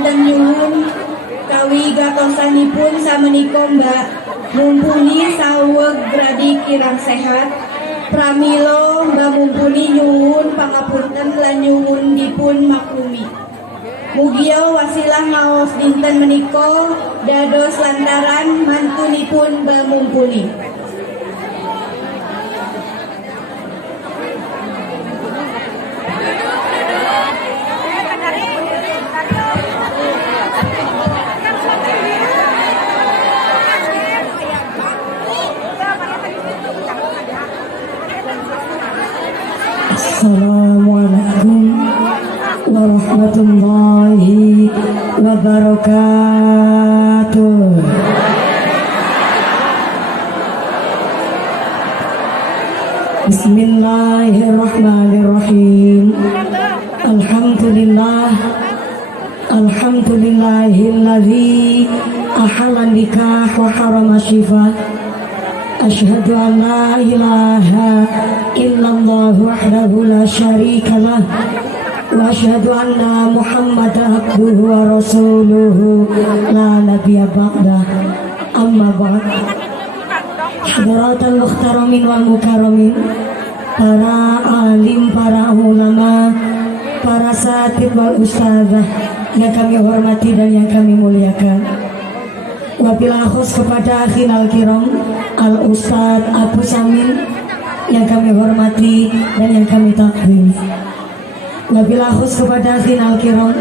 dinten nyuwun kawi gatosanipun samenika Mbak Mumpuni saweg gradi kirang sehat. Pramila Mbak Mumpuni nyuwun pangapunten lan nyuwun dipun maklumi. Mugia wasilah maos dinten menika dados lantaran mantunipun Mbak Mumpuni. Assalamualaikum warahmatullahi wabarakatuh. Bismillahirrahmanirrahim. Alhamdulillahilladzi ahalla nikah wa harama shifah. Asyhadu an la ilaha illallah wahdahu la syarika lah wa asyhadu anna Muhammadan abduhu wa rasuluhu la nabiyya ba'dah. Amma ba'd. Hadaratul muhtaramin wal mukarramin, para alim, para ulama, para satib wal ustazah yang kami hormati dan yang kami muliakan. Wabil khusus kepada akhil al-kiram Al-Ustadz Abu Samin yang kami hormati dan yang kami takdim. Wabil khusus kepada akhil al-kiram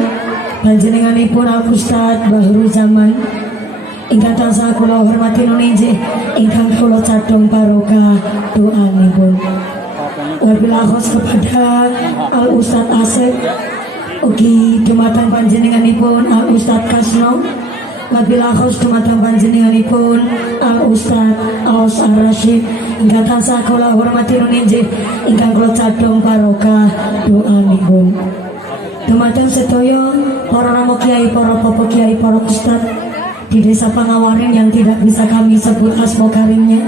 panjenenganipun Al-Ustadz Bahru Zaman ingkang tansah kula hormati nuninjih ingkang kula cadhong barokah doanipun. Wabil khusus kepada Al-Ustadz Asep ugi dumateng panjenenganipun Al-Ustadz Kasno. Wabil khusus dumateng panjenenganipun Al-Ustadz Aus Ar-Rasyid ingkang tansah kula hormati nuninjih ingkang kula cadhong barokah doanipun. Dumateng sedaya para ramo kiai, para popo kiai, para ustad di desa Pangawaring yang tidak bisa kami sebut asma karimnya,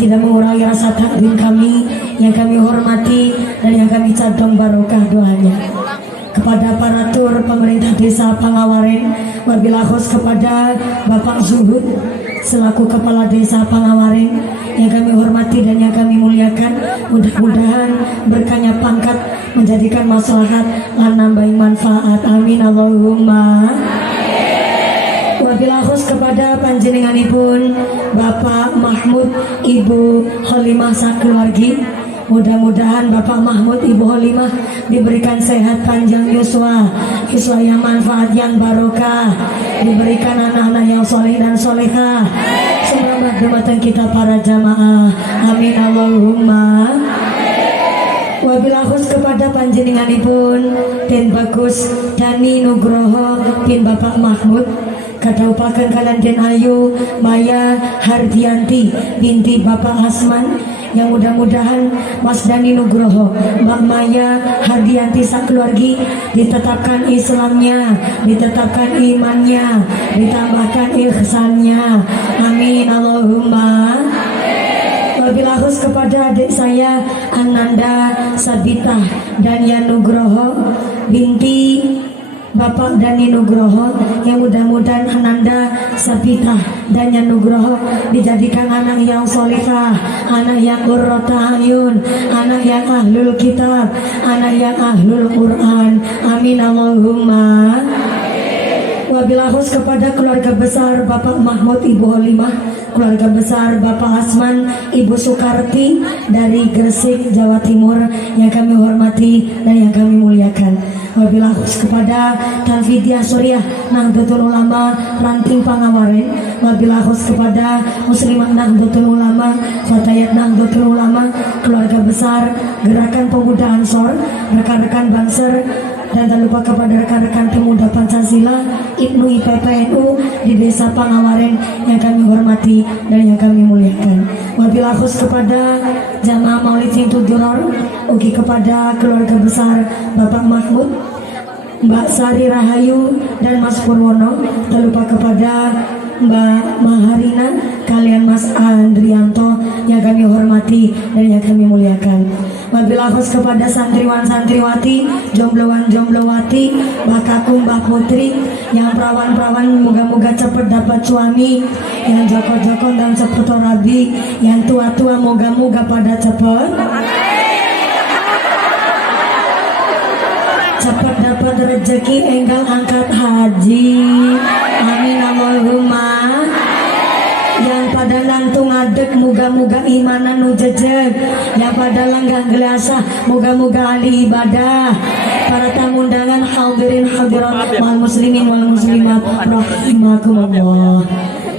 tidak mengurangi rasa takdim kami yang kami hormati dan yang kami cadhong barokah doanya. Kepada para tur pemerintah desa Pangawaring, wabil khusus kepada Bapak Zuhud selaku kepala desa Pangawaring yang kami hormati dan yang kami muliakan, mudah-mudahan berkahnya pangkat menjadikan maslahat lan nambahi manfaat, amin Allahumma. Wabil khusus kepada panjenenganipun Bapak Mahmud, Ibu Halimah sakeluargi, mudah-mudahan Bapak Mahmud, Ibu Halimah diberikan sehat panjang yuswa yang manfaat, yang barokah, diberikan anak-anak yang soleh dan solehah. Selamat dumateng kita para jamaah, amin Allahumma. Wabil khusus kepada panjenenganipun Den Bagus Dani Nugroho bin Bapak Mahmud, kadhaupaken kalian Den Ayu Maya Hardianti binti Bapak Asman, yang mudah-mudahan Mas Dani Nugroho, Mbak Maya Hardianti sakeluargi ditetapkan Islamnya, ditetapkan imannya, ditambahkan ihsannya, amin Allahumma. Wabil khusus kepada adik saya Ananda Sabita Dania Nugroho binti Bapak Dani Nugroho, yang mudah-mudahan Ananda Sabita Dania Nugroho dijadikan anak yang solehah, anak yang qurrata ayun, anak yang ahlul kitab, anak yang ahlul Quran, amin Allahumma. Wabil khusus kepada keluarga besar Bapak Mahmud, Ibu Halimah, keluarga besar Bapak Asman, Ibu Sukarti dari Gresik, Jawa Timur yang kami hormati dan yang kami muliakan. Wabil khusus kepada Talfidia Suriah Nahdlatul Ulama Ranting Pangawaring, wabil khusus kepada Muslimat Nahdlatul Ulama, Fatayat Nahdlatul Ulama, keluarga besar Gerakan Pemuda Ansor, rekan-rekan Banser, dan tak lupa kepada rekan-rekan pemuda Pancasila Ibnu IPPNU di desa Pangawaring yang kami hormati dan yang kami muliakan. Wabil khusus kepada jamaah Maulid Duror, ugi kepada keluarga besar Bapak Mahmud, Mbak Sari Rahayu dan Mas Purwono, tak lupa kepada Mbak Maharina kalian Mas Andrianto yang kami hormati dan yang kami muliakan. Wabil khusus kepada santriwan-santriwati, jombloan-jomblowati, mbah kakung, mbah putri, yang perawan-perawan moga-moga cepat dapat suami, yang joko-joko dan cepet rabi, yang tua-tua moga-moga pada cepat dapat rezeki enggal angkat haji. Amin Allahumma. Yang pada nantung ngadeg moga-moga imanan nu jejeg, yang pada lenggah gelasah moga-moga ahli ibadah. Para tamu undangan hadirin hadirat wal muslimin wal muslimat rahimakumullah.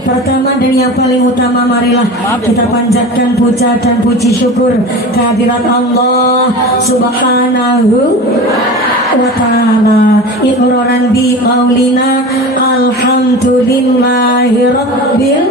Pertama dan yang paling utama, marilah kita panjatkan puja dan puji syukur kehadirat Allah Subhanahu wa ta'ala. Iqraran bi qaulina alhamdulillahi rabbil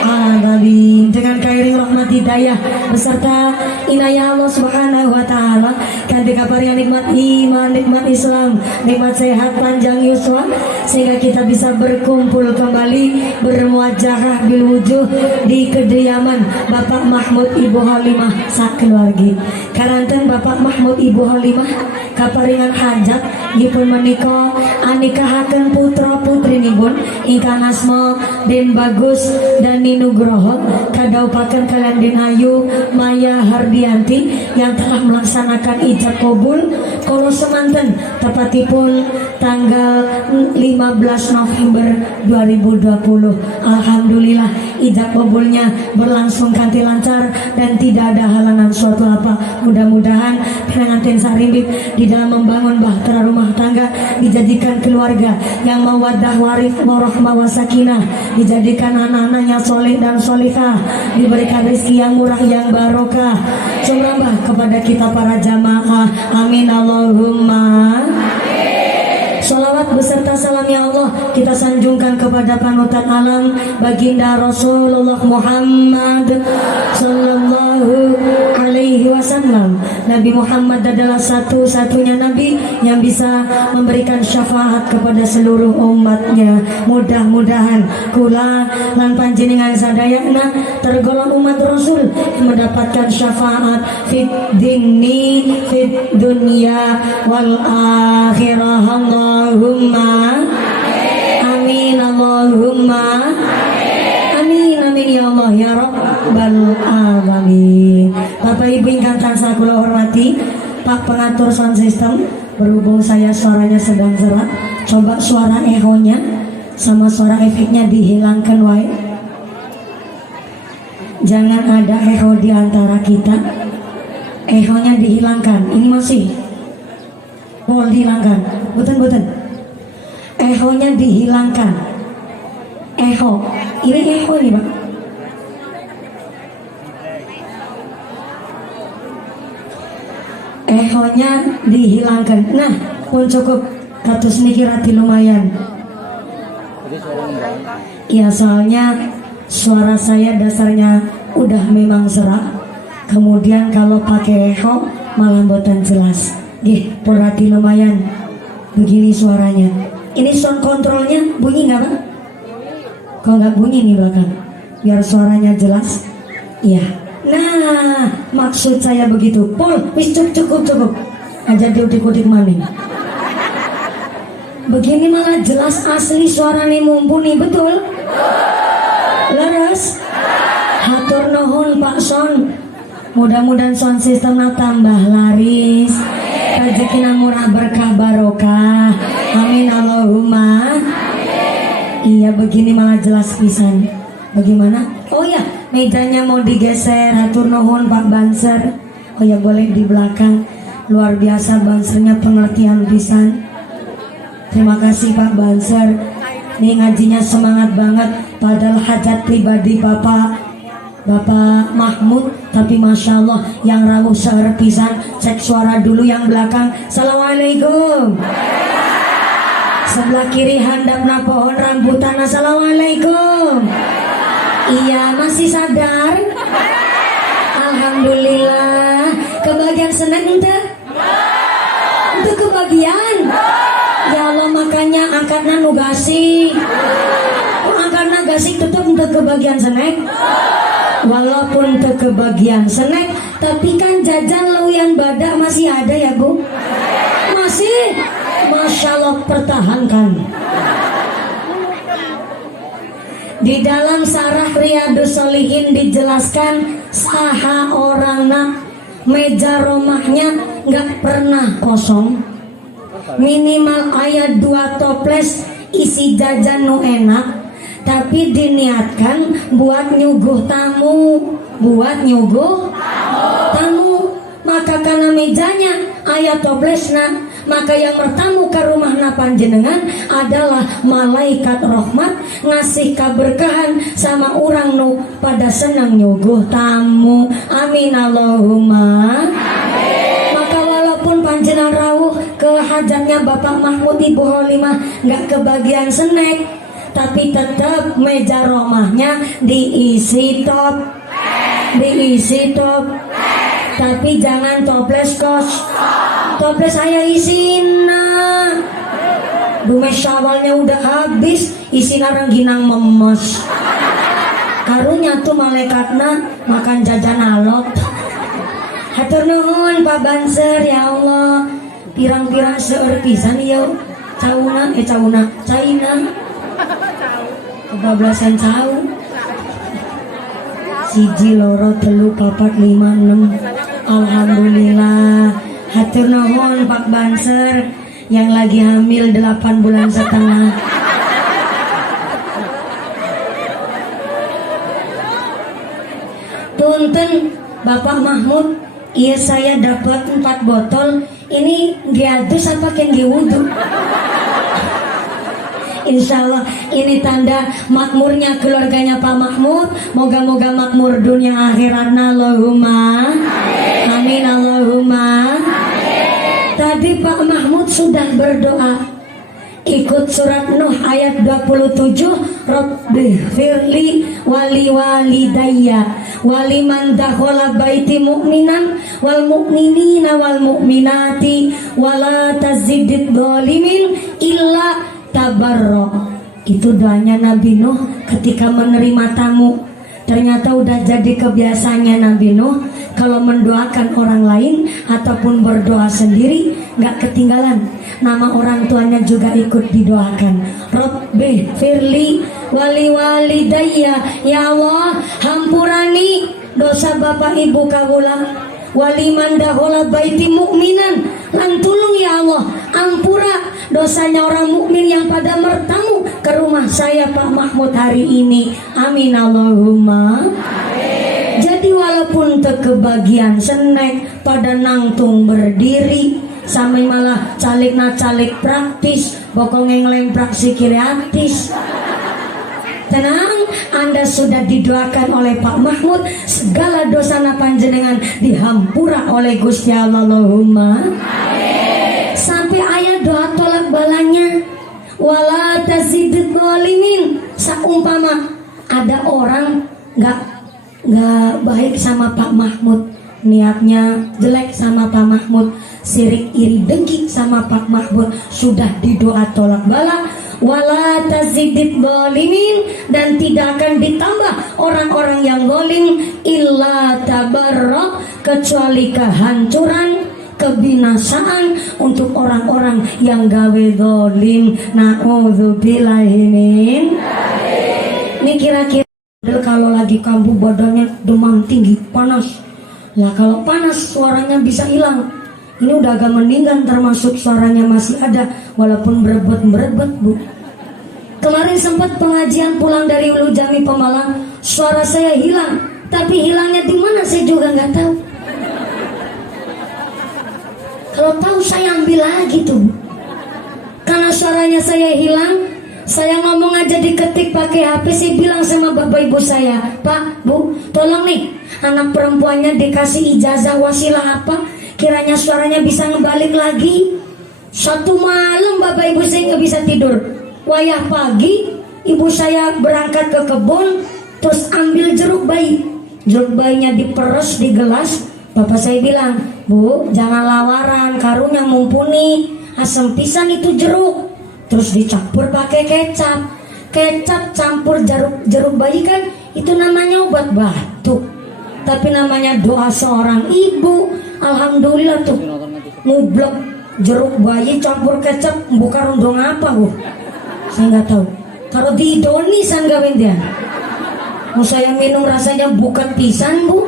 alamin. Dengan kairing rahmat hidayah beserta inayah Allah Subhanahu wa ta'ala, ketika parian nikmat iman, nikmat Islam, nikmat sehat panjang yuswa, sehingga kita bisa berkumpul kembali bermuajahah bil wujuh di kediaman Bapak Mahmud Ibu Halimah sakeluargi. Karanten Bapak Mahmud Ibu Halimah kaparingan hajat dipun menika anikahaken putra putri nipun ingkang asma Den Bagus dan Ninugroho kadaupaken kalian Den Ayu Maya Hardianti yang telah melaksanakan ijab kabul kalau semanten tepatipun tanggal 15 November 2020. Alhamdulillah ijab kabulnya berlangsung kanthi lancar dan tidak ada halangan suatu apa. Mudah-mudahan pengantin sarimbit di dalam membangun bahtera rumah tangga dijadikan keluarga yang mawaddah warith warahmah wasakinah, dijadikan anak-anaknya soleh dan solihah, diberikan rezeki yang murah yang barokah. Sumrambah kepada kita para jamaah, amin Allahumma. Salawat beserta salam ya Allah kita sanjungkan kepada panutan alam baginda Rasulullah Muhammad sallallahu alaihi wasallam. Nabi Muhammad adalah satu-satunya nabi yang bisa memberikan syafaat kepada seluruh umatnya. Mudah-mudahan kula lan panjenengan sadayana tergolong umat Rasul yang mendapatkan syafaat fit dini fit dunya wal akhirah. Allahumma amin Allahumma amin amin ya Allah ya Rabbal alamin. Bapak Ibu ingkang tansah kula hormati, Pak pengatur sound system, berhubung saya suaranya sedang serak, coba suara echonya sama suara efeknya dihilangkan wae. Jangan ada echo di antara kita. Echonya dihilangkan. Ini masih mau dihilangkan. Buten. Echonya dihilangkan. Echo. Ini echo nih Pak. Echonya dihilangkan. Nah, pun cukup katus niki rati lumayan. Ya soalnya suara saya dasarnya udah memang serak. Kemudian kalau pakai echo malah boten jelas. Perhati lumayan. Begini suaranya. Ini sound controlnya bunyi nggak Pak? Kok nggak bunyi nih belakang? Biar suaranya jelas. Iya. Nah, maksud saya begitu. Pol, wis cukup. Aja diudik-udik maning. Begini malah jelas asli suaranya mumpuni betul. Leres. Hatur nuhun Pak Son. Mudah-mudahan sound systemnya tambah laris, rezekina murah berkah barokah. Amin Allahumma. Iya begini malah jelas pisan. Bagaimana? Oh ya, mejanya mau digeser. Hatur nuhun Pak Banser. Oh ya boleh di belakang. Luar biasa Bansernya pengertian pisan. Terima kasih Pak Banser. Nih ngajinya semangat banget. Padahal hajat pribadi Bapak Mahmud, tapi Masya Allah yang rawuh seher pisan. Cek suara dulu yang belakang. Assalamualaikum. Sebelah kiri handapna pohon rambutan. Assalamualaikum. Iya masih sadar. Alhamdulillah. Kebagian seneng ente? Untuk kebagian. Ya Allah makanya angkatna nugasi. Angkatna gasik tetap untuk kebagian seneng. Walaupun kebagian snack Tapi kan jajan luyan badak masih ada ya Bu? Masih? Masya Allah, pertahankan. Di dalam Sarah Riyadus Shalihin dijelaskan saha orangna meja rumahnya nggak pernah kosong. Minimal ayat 2 toples isi jajan nu enak, tapi diniatkan buat nyuguh tamu, maka karena mejanya ayat toplesna, maka yang bertamu ke rumahna panjenengan adalah malaikat rahmat ngasih keberkahan sama orang nu pada senang nyuguh tamu. Amin Allahumma. Maka walaupun panjenengan rawuh ke hajatnya Bapak Mahmud Ibu Holimah nggak kebagian snack, tapi tetap meja rumahnya diisi top, tapi jangan toples kos. Toples saya isina Dumes Syawalnya udah habis, isina rengginang memes. Karunya tuh malaikatna makan jajan alot. Hatur nuhun Pak Banser, ya Allah. Pirang-pirang seueur pisan ieu. Caina kebablasan cau. 1 loro 3 4 5 6. Alhamdulillah. Hatur nuhun Pak Banser yang lagi hamil 8 bulan setengah. Punten Bapak Mahmud, iya saya dapat 4 botol. Ini giadus apa kenggi wudhu? Insya Allah ini tanda makmurnya keluarganya Pak Mahmud. Moga-moga makmur dunia akhiratna. Allahumma amin Allahumma. Tadi Pak Mahmud sudah berdoa ikut surat Nuh ayat 27, Rabbi firli wali walidayya waliman dakhala baiti mu'minan wal mu'minina wal mu'minati wala tazidid dhalimin illa tabarro. Itu doanya Nabi Nuh ketika menerima tamu. Ternyata udah jadi kebiasaannya Nabi Nuh kalau mendoakan orang lain ataupun berdoa sendiri nggak ketinggalan, nama orang tuanya juga ikut didoakan. Rabbi firli wali walidayya, ya Allah hampurani dosa bapak ibu kawula, wali mandahola baiti mu'minan, lan tulung ya Allah ampura dosanya orang mukmin yang pada bertamu ke rumah saya Pak Mahmud hari ini. Amin Allahumma. Jadi walaupun kebagian snack pada nangtung berdiri sampai malah calik praktis bokong ngelemprak psikiatis. Tenang, Anda sudah didoakan oleh Pak Mahmud, segala dosa panjenengan dihampura oleh Gusti Allah. Allahumma. Sampai ayat doa tolak balanya, wala tazidid dhalimin. Saumpama ada orang nggak baik sama Pak Mahmud, niatnya jelek sama Pak Mahmud, sirik iri dengki sama Pak Mahmud, sudah didoa tolak bala, wala tazidid dhalimin, dan tidak akan ditambah orang-orang yang zalim illa tabarra, kecuali kehancuran, kebinasaan untuk orang-orang yang gawe zalim. Na'udzubillahi min. Ini kira-kira kalau lagi kambuh badannya demam tinggi, panas. Lah kalau panas suaranya bisa hilang. Ini udah agak meninggal, termasuk suaranya masih ada walaupun berebet Bu. Kemarin sempat pengajian pulang dari Ulu Jami Pemalang, suara saya hilang, tapi hilangnya di mana saya juga nggak tahu. Kalau tahu saya ambil lagi tuh. Karena suaranya saya hilang, saya ngomong aja diketik pakai HP, saya bilang sama bapak ibu saya, Pak, Bu, tolong nih anak perempuannya dikasih ijazah wasilah apa, kiranya suaranya bisa ngebalik lagi. Satu malam bapak ibu saya nggak bisa tidur. Wayah pagi, ibu saya berangkat ke kebun, terus ambil jeruk bayi. Jeruk bayinya diperes di gelas. Bapak saya bilang, Bu, jangan lawaran, karunya mumpuni, asam pisan itu jeruk. Terus dicampur pakai kecap campur jeruk bayi kan, itu namanya obat batuk. Tapi namanya doa seorang ibu, alhamdulillah tuh ngublek jeruk bayi campur kecap bukan rondong apa bu? Saya nggak tahu. Kalau di Indonesia nggak dia. Mau saya minum rasanya bukan pisan bu.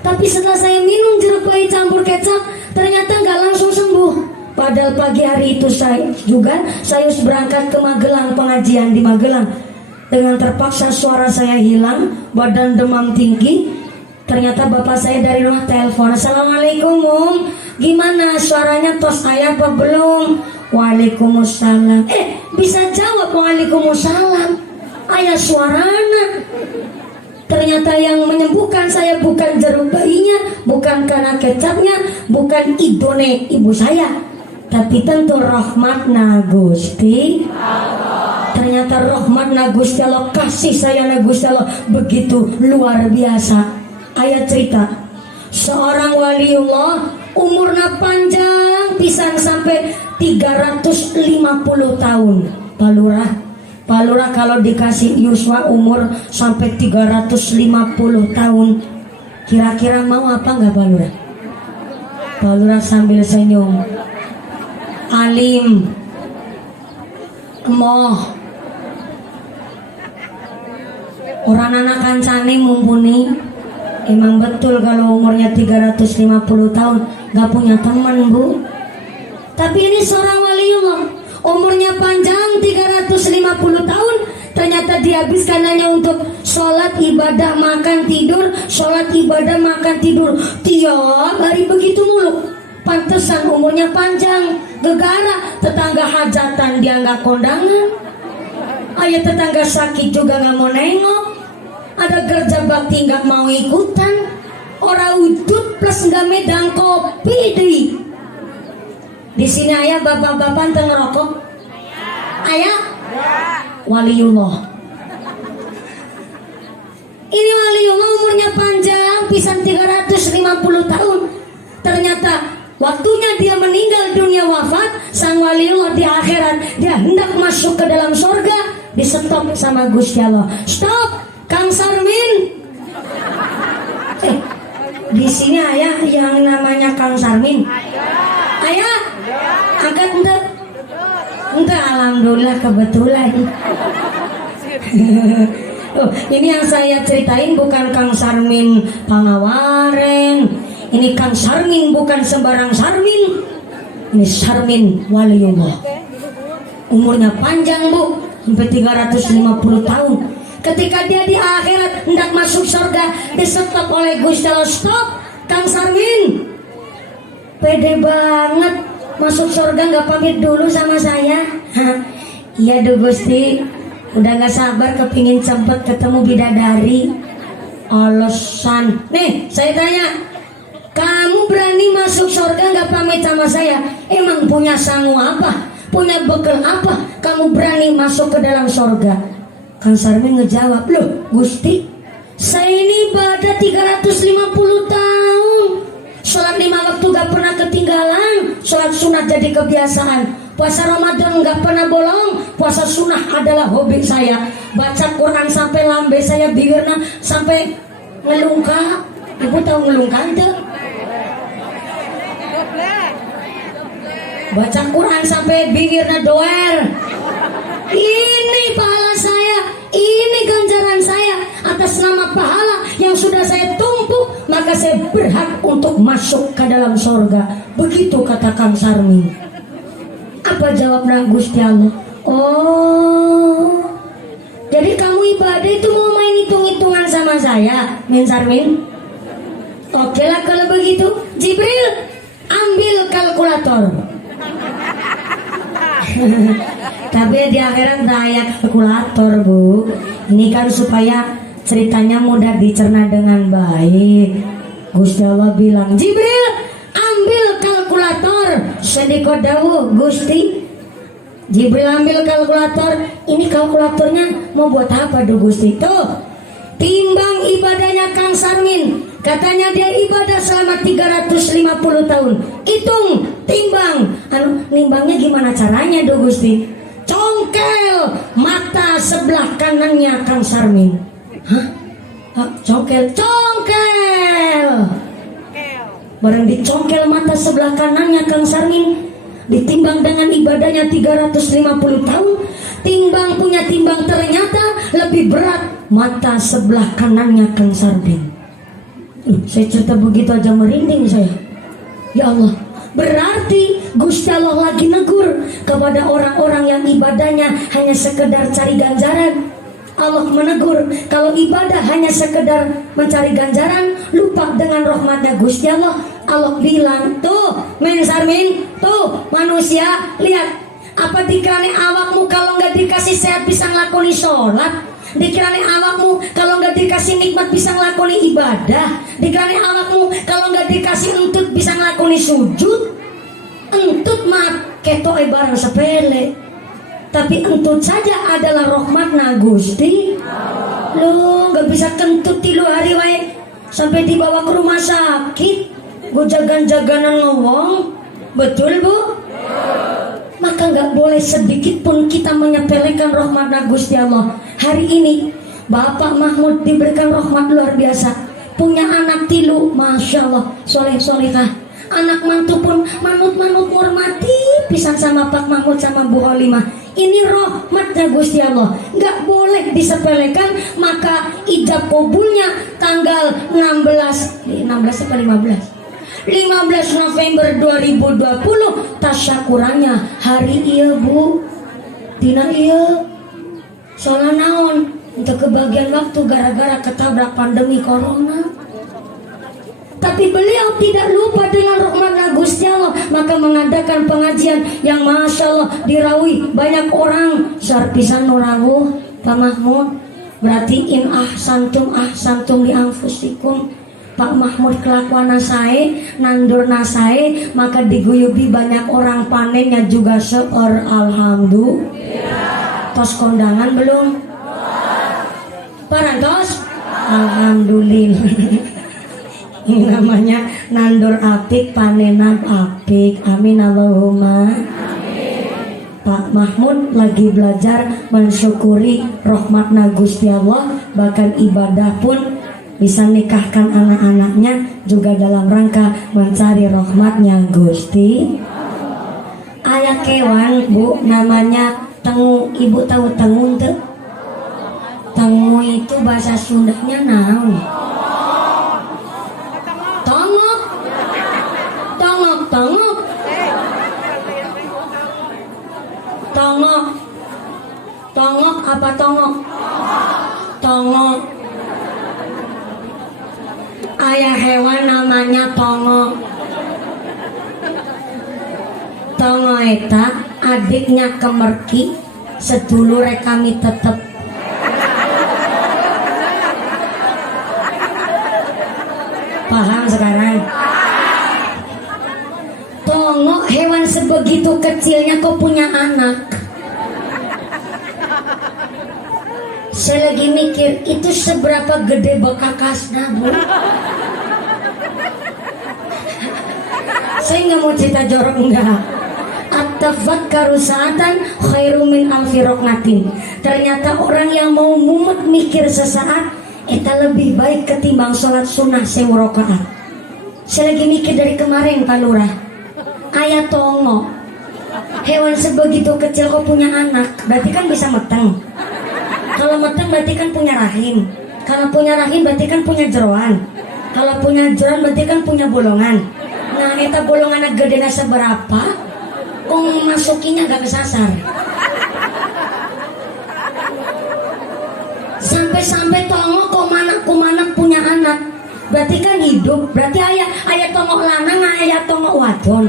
Tapi setelah saya minum jeruk bayi campur kecap, ternyata nggak langsung sembuh. Padahal pagi hari itu saya harus berangkat ke Magelang, pengajian di Magelang. Dengan terpaksa suara saya hilang, badan demam tinggi. Ternyata bapak saya dari rumah telepon, "Assalamualaikum Mum, gimana suaranya tos saya apa belum?" "Waalaikumsalam." Bisa jawab "Waalaikumsalam." Ayah suarana. Ternyata yang menyembuhkan saya bukan jeruk bayinya, bukan karena kecapnya, bukan idone ibu saya, tapi tentu rahmatna Gusti Allah. Ternyata rahmatna Gusti Allah, kasih sayangna Gusti Allah begitu luar biasa. Ayat cerita, seorang waliullah umurnya panjang pisan sampai 350 tahun. Pak Lurah kalau dikasih Yuswa umur sampai 350 tahun, kira-kira mau apa enggak Pak Lurah? Pak Lurah sambil senyum, alim, emoh, orang anak kancane mumpuni. Emang betul kalau umurnya 350 tahun gak punya teman bu. Tapi ini seorang waliullah, umurnya panjang 350 tahun, ternyata dihabiskan hanya untuk sholat, ibadah, makan, tidur, sholat, ibadah, makan, tidur. Tiap hari begitu mulu. Pantesan umurnya panjang. Gegara tetangga hajatan dia nggak kondangan. Ayah tetangga sakit juga nggak mau nengok. Ada kerja bakti nggak mau ikutan. Orang udut plus nggak medang kopi deh. Di sini ayah bapak-bapak tengah ngerokok. Ayah waliullah. Ini waliullah umurnya panjang pisan 350 tahun. Ternyata waktunya dia meninggal dunia wafat, sang waliullah di akhirat dia hendak masuk ke dalam surga, di stop sama Gusti Allah. Stop, Kang Sarmin. Di sini ayah yang namanya Kang Sarmin. Ayah, angkat enggak? Enggak, alhamdulillah kebetulan. Ini yang saya ceritain bukan Kang Sarmin Pangawaren. Ini Kang Sarmin bukan sembarang Sarmin. Ini Sarmin waliullah. Umurnya panjang bu, sampai 350 tahun. Ketika dia di akhirat hendak masuk surga, disetop oleh Gusti Allah. Stop, Kang Sarmin. Pede banget masuk surga nggak pamit dulu sama saya. Iya do Gusti, udah nggak sabar kepingin cepet ketemu bidadari. Alasan, nih saya tanya, kamu berani masuk surga nggak pamit sama saya? Emang punya sangu apa? Punya bekal apa? Kamu berani masuk ke dalam surga? Kang Sarmin ngejawab, loh Gusti, saya ini ibadah 350 tahun. Sholat 5 waktu gak pernah ketinggalan. Sholat sunat jadi kebiasaan. Puasa Ramadan gak pernah bolong. Puasa sunnah adalah hobi saya. Baca Quran sampai lambe saya bibirnya sampai ngelungkap. Ibu tahu ngelungkap itu? Baca Quran sampai bibirnya doer. Ini pahala saya, ini ganjaran saya atas nama pahala yang sudah saya tumpuk, maka saya berhak untuk masuk ke dalam surga. Begitu kata Kang Sarmin. Apa jawabnya Gusti Allah? Oh, jadi kamu ibadah itu mau main hitung-hitungan sama saya, Min Sarmin? Oke lah kalau begitu, Jibril ambil kalkulator. Tapi di akhirat daya kalkulator bu. Ini kan supaya ceritanya mudah dicerna dengan baik. Gusti Allah bilang, Jibril ambil kalkulator. Sediko dawuh Gusti. Jibril ambil kalkulator. Ini kalkulatornya mau buat apa do Gusti? Tuh, timbang ibadahnya Kang Sarmin. Katanya dia ibadah selama 350 tahun. Hitung, timbang. Nimbangnya gimana caranya do Gusti? Congkel mata sebelah kanannya Kang Sarmin. Hah? Congkel Barang dicongkel mata sebelah kanannya Kang Sarmin, ditimbang dengan ibadahnya 350 tahun, timbang ternyata lebih berat mata sebelah kanannya Kang Sarmin. Saya cerita begitu aja merinding saya. Ya Allah, berarti Gusti Allah lagi negur kepada orang-orang yang ibadahnya hanya sekedar cari ganjaran. Allah menegur kalau ibadah hanya sekedar mencari ganjaran, lupa dengan rahmatnya Gusti Allah. Allah bilang, tuh men Sarmin, tuh manusia, lihat, apa dikirani awakmu kalau nggak dikasih sehat bisa ngelakoni sholat? Dikirani awakmu kalau nggak dikasih nikmat bisa ngelakoni ibadah? Dikirani awakmu kalau nggak dikasih entut bisa ngelakoni sujud? Entut mah ketok barang sepele, tapi entut saja adalah rahmatna Gusti. Lo nggak bisa kentut 3 hari wae sampai dibawa ke rumah sakit, gue jagan-jaganan ngomong, betul Bu? Maka nggak boleh sedikit pun kita menyepelekan rahmatna Gusti Allah. Hari ini Bapak Mahmud diberikan rahmat luar biasa, punya anak 3, masya Allah, soleh-solehah. Anak mantu pun manut-manut hormati pisan sama Pak Mahmud sama Bu Halimah. Ini rahmatnya Gusti Allah, nggak boleh disepelekan. Maka ijab kabulnya tanggal 16 apa 15 November 2020 tasyakurannya hari iya Bu, dina iya soalnya naon untuk kebagian waktu gara-gara ketabrak pandemi corona. Tapi beliau tidak lupa dengan rahmatnya Gusti Allah, maka mengadakan pengajian yang masya Allah dirawi banyak orang. Sarpisan nurawuh Pak Mahmud, berarti in ahsantum li anfusikum. Pak Mahmud kelakuan nasae, nandur nasae, maka diguyubi banyak orang, panennya juga seueur alhamdulillah. Tos kondangan belum? Parantos? Alhamdulillah. Ini namanya nandur apik, panenan apik. Amin Allahumma. Pak Mahmud lagi belajar mensyukuri rahmatna Gusti Allah, bahkan ibadah pun bisa nikahkan anak-anaknya juga dalam rangka mencari rahmatnya Gusti. Ayah kewan Bu, namanya tengu. Ibu tahu tengu tuh? Tengu itu bahasa Sundanya naon? Tongok. Tongok apa tongok? Tongok. Ayah hewan namanya tongok. Tongok eta adiknya kemerki, sedulure kami tetep. Paham sekarang? Tongok hewan sebegitu kecilnya kok punya anak. Saya lagi mikir itu seberapa gede bekakasnya Bu. Saya nggak mau cerita jorok, enggak. At-tafakkaru sa'atan khairu min alfi raqnatin. Ternyata orang yang mau mumet mikir sesaat eta lebih baik ketimbang sholat sunnah 1000 rakaat. Saya lagi mikir dari kemarin Pak Lurah. Ayah tongo, hewan sebegitu kecil kok punya anak, berarti kan bisa meteng. Kalau meteng berarti kan punya rahim. Kalau punya rahim berarti kan punya jeroan. Kalau punya jeroan berarti kan punya bolongan. Nah, eta bolongan gedenya seberapa? Kong masukinya gak kesasar. Sampai tongo kumana punya anak. Berarti kan hidup. Berarti ayah tongo lanang, ayah tongo wadon.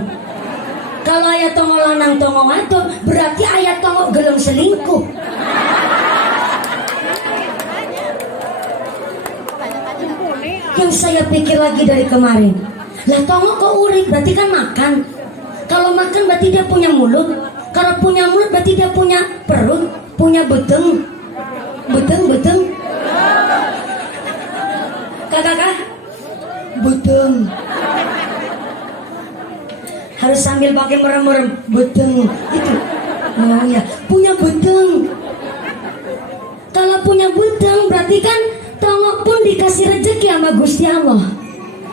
Kalau ayah tongo lanang, tongo wadon, berarti ayah tongo gelem selingkuh. Yang saya pikir lagi dari kemarin, lah tongo kok urip, berarti kan makan. Kalau makan berarti dia punya mulut. Kalau punya mulut berarti dia punya perut, punya beteng. Kakak, beteng. Harus sambil pakai merem-merem, beteng itu. Oh ya, punya beteng. Kalau punya beteng berarti kan tongo pun dikasih rezeki sama Gusti Allah.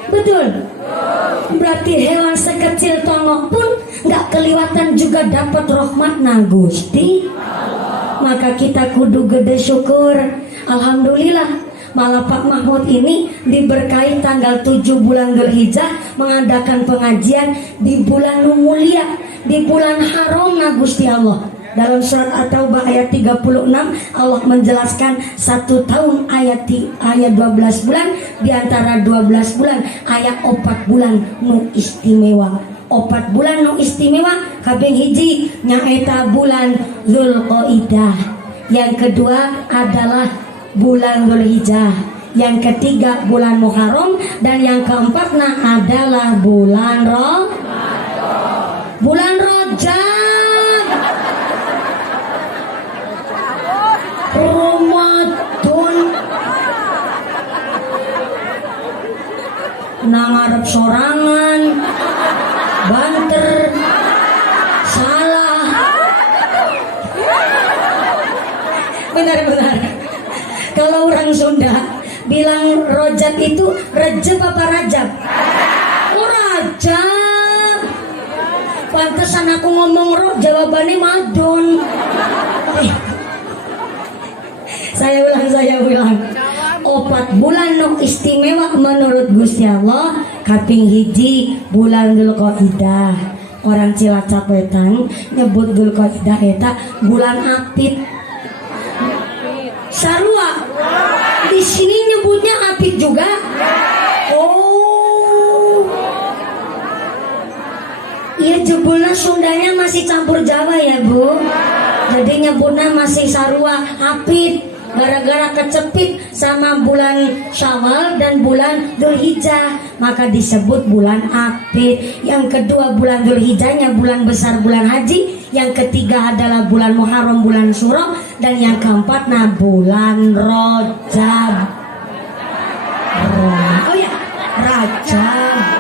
Betul. Berarti hewan sekecil tongok pun nggak kelihatan juga dapat rahmat na Gusti. Maka kita kudu gede syukur. Alhamdulillah malah Pak Mahmud ini diberkahi tanggal 7 bulan Dzulhijjah mengadakan pengajian di bulan mulia, di bulan haram na Gusti Allah. Dalam surat At-Taubah ayat 36 Allah menjelaskan 1 tahun ayat 12 bulan, di antara 12 bulan ayat 4 bulan nu istimewa. 4 bulan nu istimewa kaping hiji nyaeta bulan Dzulqa'dah. Yang kedua adalah bulan Dzulhijjah. Yang ketiga bulan Muharram, dan yang keempatnya adalah bulan Rajab. Ramadan nangarep sorangan banter salah. Benar-benar kalau orang Sunda bilang rojab itu rejeb apa rajab? Oh rajab. Pantesan aku ngomong roh jawabannya madon. Saya ulang. 4 bulan nu istimewa menurut Gusti Allah. Kaping hiji bulan Dzulqa'dah. Orang Cilacap wetan nyebut Dzulqa'dah eta bulan apit. Sarua. Di sini nyebutnya apit juga. Oh. Iya jebulna Sundanya masih campur Jawa ya Bu. Jadi nyebutnya masih sarua apit. Gara-gara kecepit sama bulan Syawal dan bulan Dzulhijjah, maka disebut bulan apit. Yang kedua bulan Dzulhijjahnya bulan besar, bulan haji. Yang ketiga adalah bulan Muharram, bulan Syuro. Dan yang keempat bulan Rajab. Oh ya, Rajab.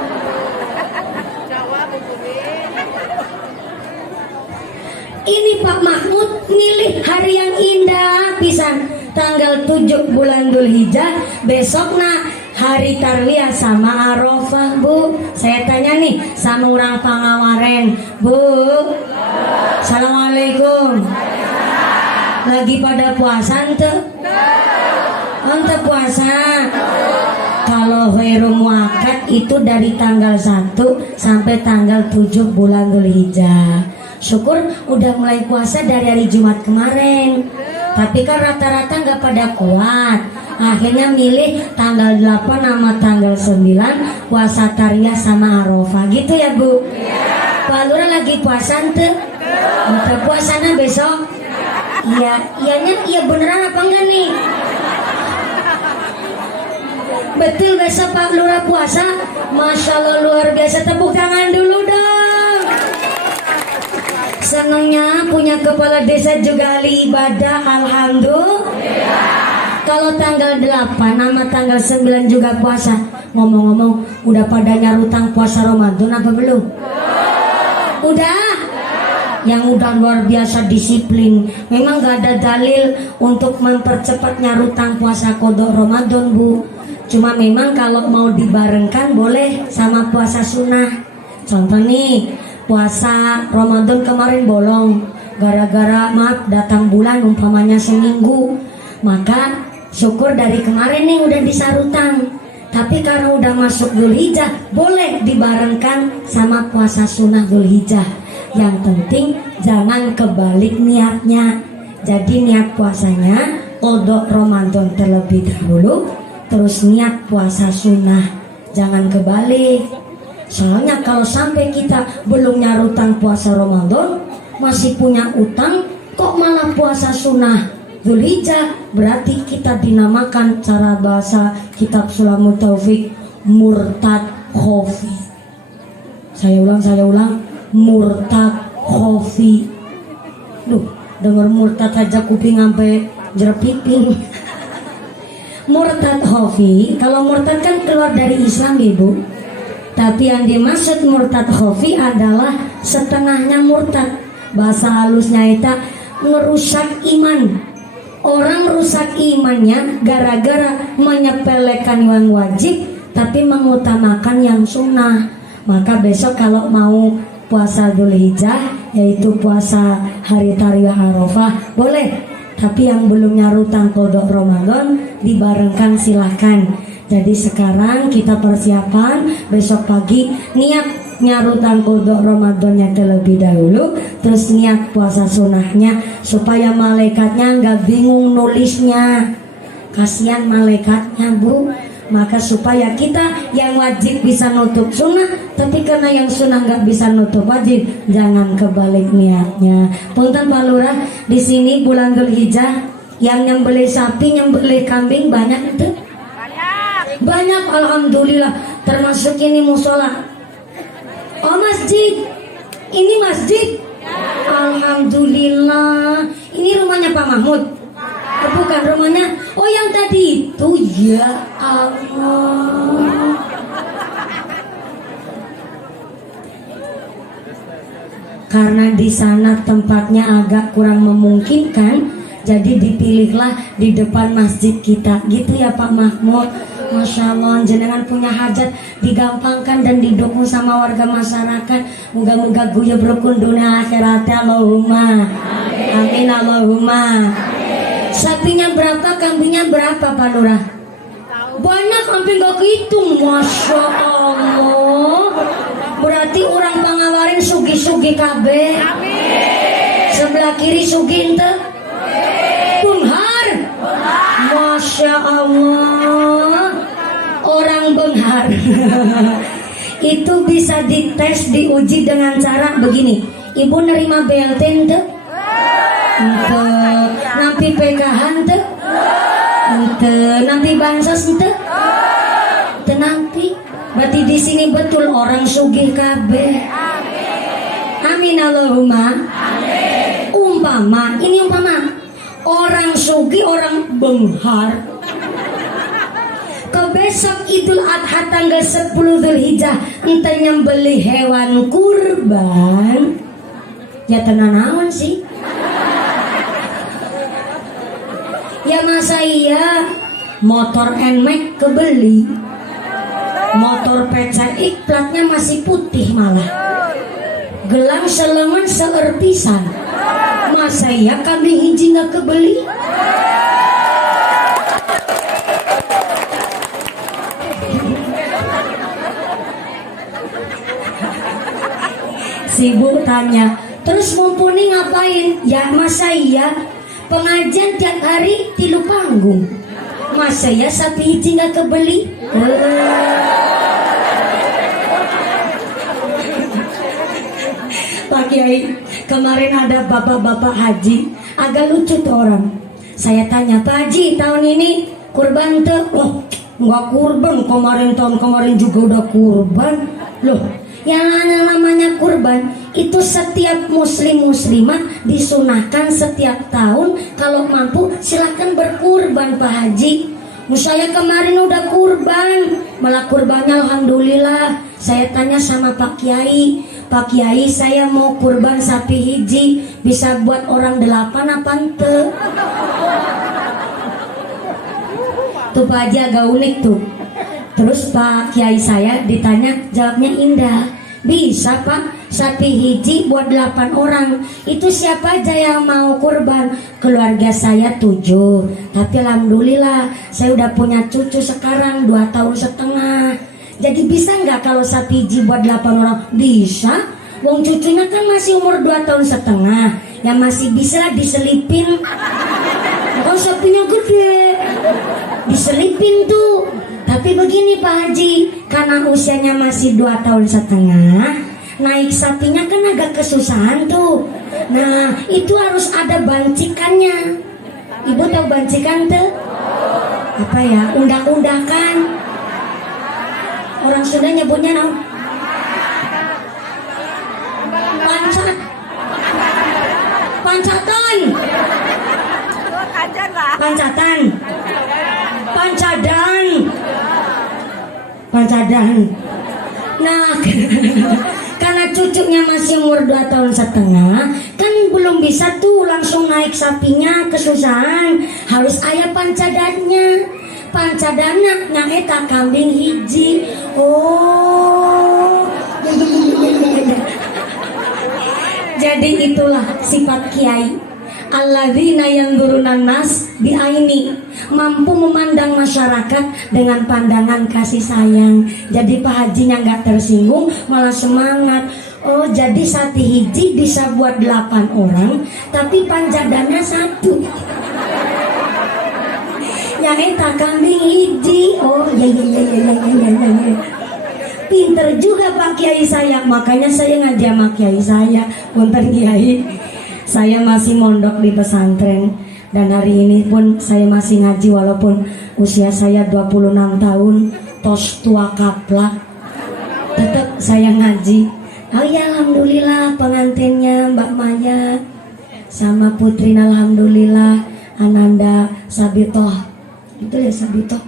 Ini Pak Mahmud milih hari yang indah pisan, tanggal 7 bulan Dzulhijjah. Besoknya hari Tarwiyah sama Arafah Bu. Saya tanya nih sama orang Pangawaren, Bu, Assalamualaikum, lagi pada puasa ente? Ente puasa? Kalau Khairu Muakkad itu dari tanggal 1 sampai tanggal 7 bulan Dzulhijjah. Syukur udah mulai puasa dari hari Jumat kemarin. Tapi kan rata-rata nggak pada kuat. Akhirnya milih tanggal 8 sama tanggal 9 puasa Tarwiyah sama Arafah gitu ya Bu. Pak Lurah lagi puasa ente? Ente puasanya besok? Iya, iya beneran apa enggak nih? Betul besok Pak Lurah puasa? Masya Allah luar biasa, tepuk tangan dulu dong. Senangnya punya kepala desa juga ahli ibadah, alhamdulillah. Kalau tanggal 8 sama tanggal 9 juga puasa. Ngomong-ngomong, udah pada nyarutang puasa Ramadan apa belum? Udah? Yang udah luar biasa disiplin. Memang gak ada dalil untuk mempercepat nyarutang puasa qadha Ramadan Bu. Cuma memang kalau mau dibarengkan boleh sama puasa sunnah. Contoh nih, puasa Ramadan kemarin bolong gara-gara maaf datang bulan umpamanya seminggu, maka syukur dari kemarin nih udah disarutang. Tapi karena udah masuk Dzulhijjah boleh dibarengkan sama puasa sunnah Dzulhijjah. Yang penting jangan kebalik niatnya. Jadi niat puasanya qadha Ramadan terlebih dahulu, terus niat puasa sunnah, jangan kebalik. Soalnya kalau sampai kita belum nyarutang puasa Ramadan, masih punya utang, kok malah puasa sunnah Dzulhijjah, berarti kita dinamakan cara bahasa kitab Sulamut Taufik murtad khofi. Saya ulang, murtad khofi. Duh, denger murtad aja kuping sampai jerepiping. Murtad khofi, kalau murtad kan keluar dari Islam Ibu. Tapi yang dimaksud murtad khofi adalah setengahnya murtad. Bahasa halusnya itu ngerusak iman. Orang rusak imannya gara-gara menyepelekan yang wajib tapi mengutamakan yang sunnah. Maka besok kalau mau puasa Dzulhijjah, yaitu puasa hari Tarwiyah Arafah, boleh. Tapi yang belum nyarutan qada Ramadan dibarengkan silahkan. Jadi sekarang kita persiapan besok pagi niat nyarutan qada Ramadannya terlebih dahulu, terus niat puasa sunnahnya supaya malaikatnya nggak bingung nulisnya. Kasihan malaikatnya, Bu. Maka supaya kita yang wajib bisa nutup sunnah, tapi karena yang sunnah nggak bisa nutup wajib, jangan kebalik niatnya. Punten Pak Lurah, di sini bulan Dzulhijjah yang nyembelih sapi, nyembelih kambing banyak itu? Banyak, alhamdulillah. Termasuk ini musola. Oh masjid, ini masjid. Alhamdulillah. Ini rumahnya Pak Mahmud. Bukan rumahnya. Oh yang tadi itu, ya Allah. Karena di sana tempatnya agak kurang memungkinkan, jadi dipilihlah di depan masjid kita. Gitu ya Pak Mahmud. Masya Allah, jenengan punya hajat digampangkan dan didukung sama warga masyarakat. Moga-moga guyub rukun dunia akhiratnya, Allahumma amin, Allahumma. Sapinya berapa, kambingnya berapa Pak Lurah? Banyak, hampir gak kehitung. Masya Allah. Berarti orang Pangawarin sugi-sugi kabeh. Sebelah kiri sugi ente Bunghar. Masya Allah. Orang Bunghar itu bisa dites, diuji dengan cara begini. Ibu nerima BLT ente? Ente. Nampi PKH ente? Ente. Nampi bansos ente? Ente nampi. Berarti di sini betul orang sugih kabeh. Amin Allahumma. Umpama, ini umpama orang sugih, orang Bunghar, ke besok Idul Adha tanggal 10 Dzulhijjah ente nyembelih hewan kurban, ya tenanawan sih. Ya masa iya motor NMAX kebeli, motor PCX platnya masih putih malah, gelang selengan seerpisan, masa iya kami hiji nggak kebeli? Si Bu tanya, terus mumpuni ngapain? Ya masa iya pengajian tiap hari 3 panggung, masa ya sapi hiji nggak kebeli? Pak Kiai, kemarin ada bapak-bapak haji, agak lucu tuh orang. Saya tanya, Pak Haji tahun ini kurban tuh? Loh, nggak kurban, kemarin tahun kemarin juga udah kurban. Loh, yang namanya kurban itu setiap muslim muslimah disunahkan setiap tahun kalau mampu silahkan berkurban Pak Haji. Saya kemarin udah kurban, malah kurbannya alhamdulillah. Saya tanya sama Pak Kiai, Pak Kiai saya mau kurban sapi hiji, bisa buat orang 8 apa ente? Tuh Pak Haji agak unik tuh. Terus Pak Kiai saya ditanya, jawabnya indah. Bisa Pak, sapi hiji buat 8 orang. Itu siapa aja yang mau kurban? Keluarga saya 7. Tapi alhamdulillah saya udah punya cucu sekarang 2 tahun setengah. Jadi bisa nggak kalau sapi hiji buat 8 orang? Bisa. Wong cucunya kan masih umur 2 tahun setengah. Ya masih bisa diselipin. Kalau sapinya gede, diselipin tuh. Tapi begini Pak Haji, karena usianya masih 2 tahun setengah, naik sapinya kan agak kesusahan tuh. Nah itu harus ada bancikannya. Ibu tahu bancikan tuh? Apa ya? Undak-undakan. Orang Sunda nyebutnya no? Pancatan. Pancatan. Pancadan. Pancadan. Nah, karena cucunya masih umur 2 tahun setengah, kan belum bisa tuh langsung naik sapinya, kesusahan. Harus ayah pancadannya. pancadana nyaeta kambing hiji. Oh, jadi itulah sifat kiai. Alladzina yanzurunan nas biaini, mampu memandang masyarakat dengan pandangan kasih sayang. Jadi Pak Hajinya nggak tersinggung, malah semangat. Oh, jadi sate hiji bisa buat 8 orang, tapi panjadana 1. Yang eta kambing hiji. Oh, ya. Pinter juga Pak Kiai saya, makanya saya ngaji sama Kiai saya. Punten Kiai, saya masih mondok di pesantren dan hari ini pun saya masih ngaji walaupun usia saya 26 tahun, tos tua kaplak. Tetap saya ngaji. Oh ya, alhamdulillah pengantinnya Mbak Maya sama Putrin, alhamdulillah Ananda Sabitoh. Itu ya Sabitoh.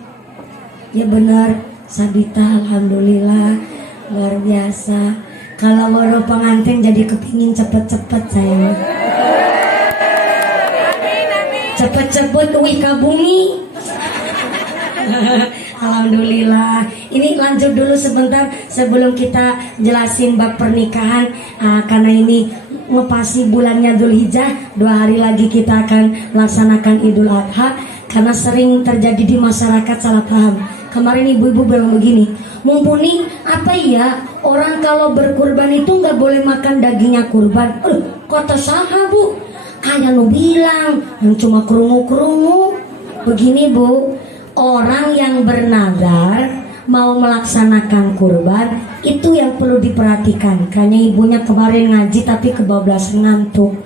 Ya benar, Sabita, alhamdulillah luar biasa. Kalau baru pengantin jadi kepingin cepet-cepet saya. Cepet-cepet uwi ka bumi. Alhamdulillah. Ini lanjut dulu sebentar sebelum kita jelasin bab pernikahan, karena ini ngepasi bulannya Dzulhijjah. 2 hari lagi kita akan melaksanakan Idul Adha. Karena sering terjadi di masyarakat salah paham. Kemarin ibu-ibu bilang begini, mumpuni apa ya orang kalau berkurban itu nggak boleh makan dagingnya kurban. Kata saha bu, kayak lu bilang yang cuma kerungu-kerungu. Begini bu, orang yang bernazar mau melaksanakan kurban itu yang perlu diperhatikan. Kayaknya ibunya kemarin ngaji tapi kebablasan ngantuk.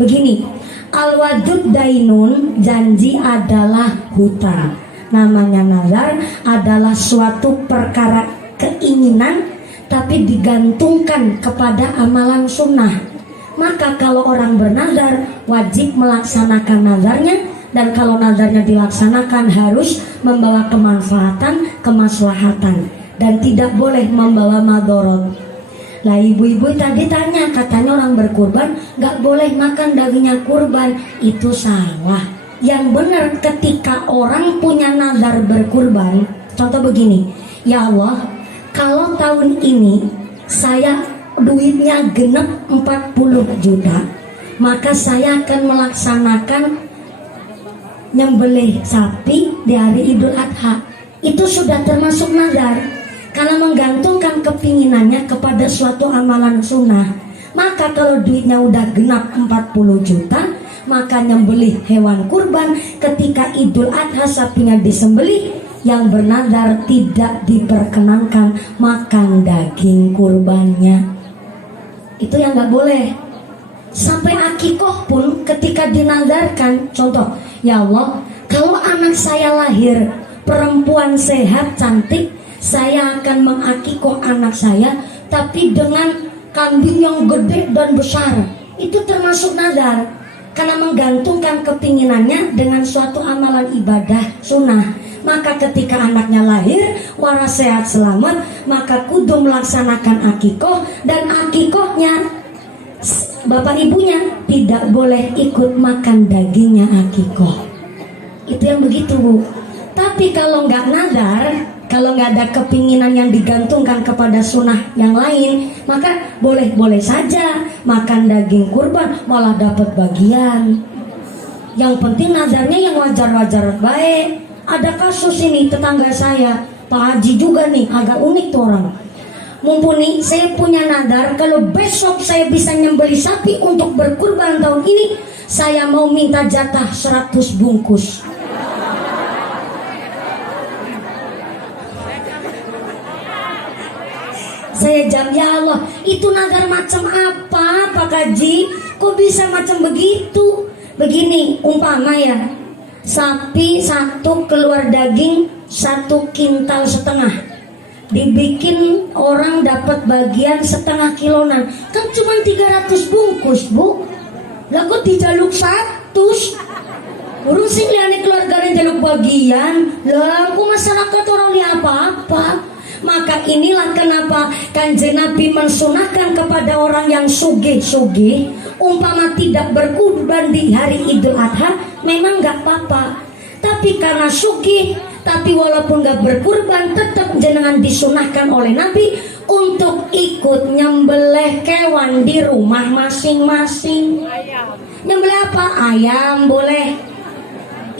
Begini, al-wadud dainun, janji adalah hutang. Namanya nazar adalah suatu perkara keinginan tapi digantungkan kepada amalan sunnah. Maka kalau orang bernazar wajib melaksanakan nazarnya, dan kalau nazarnya dilaksanakan harus membawa kemanfaatan, kemaslahatan, dan tidak boleh membawa madorot. Lah ibu-ibu tadi tanya, katanya orang berkurban gak boleh makan dagingnya kurban. Itu salah. Yang benar ketika orang punya nazar berkurban, contoh begini, ya Allah, kalau tahun ini saya duitnya genep 40 juta, maka saya akan melaksanakan nyembelih sapi di hari Idul Adha. Itu sudah termasuk nazar, karena menggantungkan kepinginannya kepada suatu amalan sunnah. Maka kalau duitnya udah genap 40 juta, maka nyembelih hewan kurban ketika Idul Adha sapinya disembelih, yang bernazar tidak diperkenankan makan daging kurbannya. Itu yang gak boleh. Sampai akikoh pun ketika dinazarkan, contoh, ya Allah, kalau anak saya lahir perempuan sehat cantik, saya akan mengakikoh anak saya tapi dengan kambing yang gede dan besar. Itu termasuk nazar, karena menggantungkan kepinginannya dengan suatu amalan ibadah sunnah. Maka ketika anaknya lahir waras sehat selamat, maka kudu melaksanakan akikoh, dan akikohnya bapak ibunya tidak boleh ikut makan dagingnya akikoh. Itu yang begitu bu. Tapi kalau nggak nazar, kalau nggak ada kepinginan yang digantungkan kepada sunnah yang lain, maka boleh-boleh saja makan daging kurban, malah dapat bagian. Yang penting nazarnya yang wajar-wajar baik. Ada kasus ini tetangga saya, Pak Haji juga nih, agak unik tuh orang. Mumpuni saya punya nazar, kalau besok saya bisa nyembeli sapi untuk berkurban tahun ini, saya mau minta jatah 100 bungkus. Saya jawab, ya Allah, itu nazar macam apa Pak Haji? Kok bisa macam begitu? Begini, umpama ya, sapi satu keluar daging 1,5 kintal, dibikin orang dapat bagian setengah kilonan, kan cuma 300 bungkus bu. Lah kok dijaluk 100? Urung sing liane keluarganya jaluk bagian. Lah aku masyarakat orang lihat apa-apa. Maka inilah kenapa Kanjeng Nabi mensunahkan kepada orang yang sugih-sugih, umpama tidak berkurban di hari Idul Adha, memang gak apa-apa. Tapi karena sugih, Tapi walaupun gak berkurban, tetap jenengan disunahkan oleh Nabi untuk ikut nyembelih kewan di rumah masing-masing. Nyembelih apa? Ayam boleh.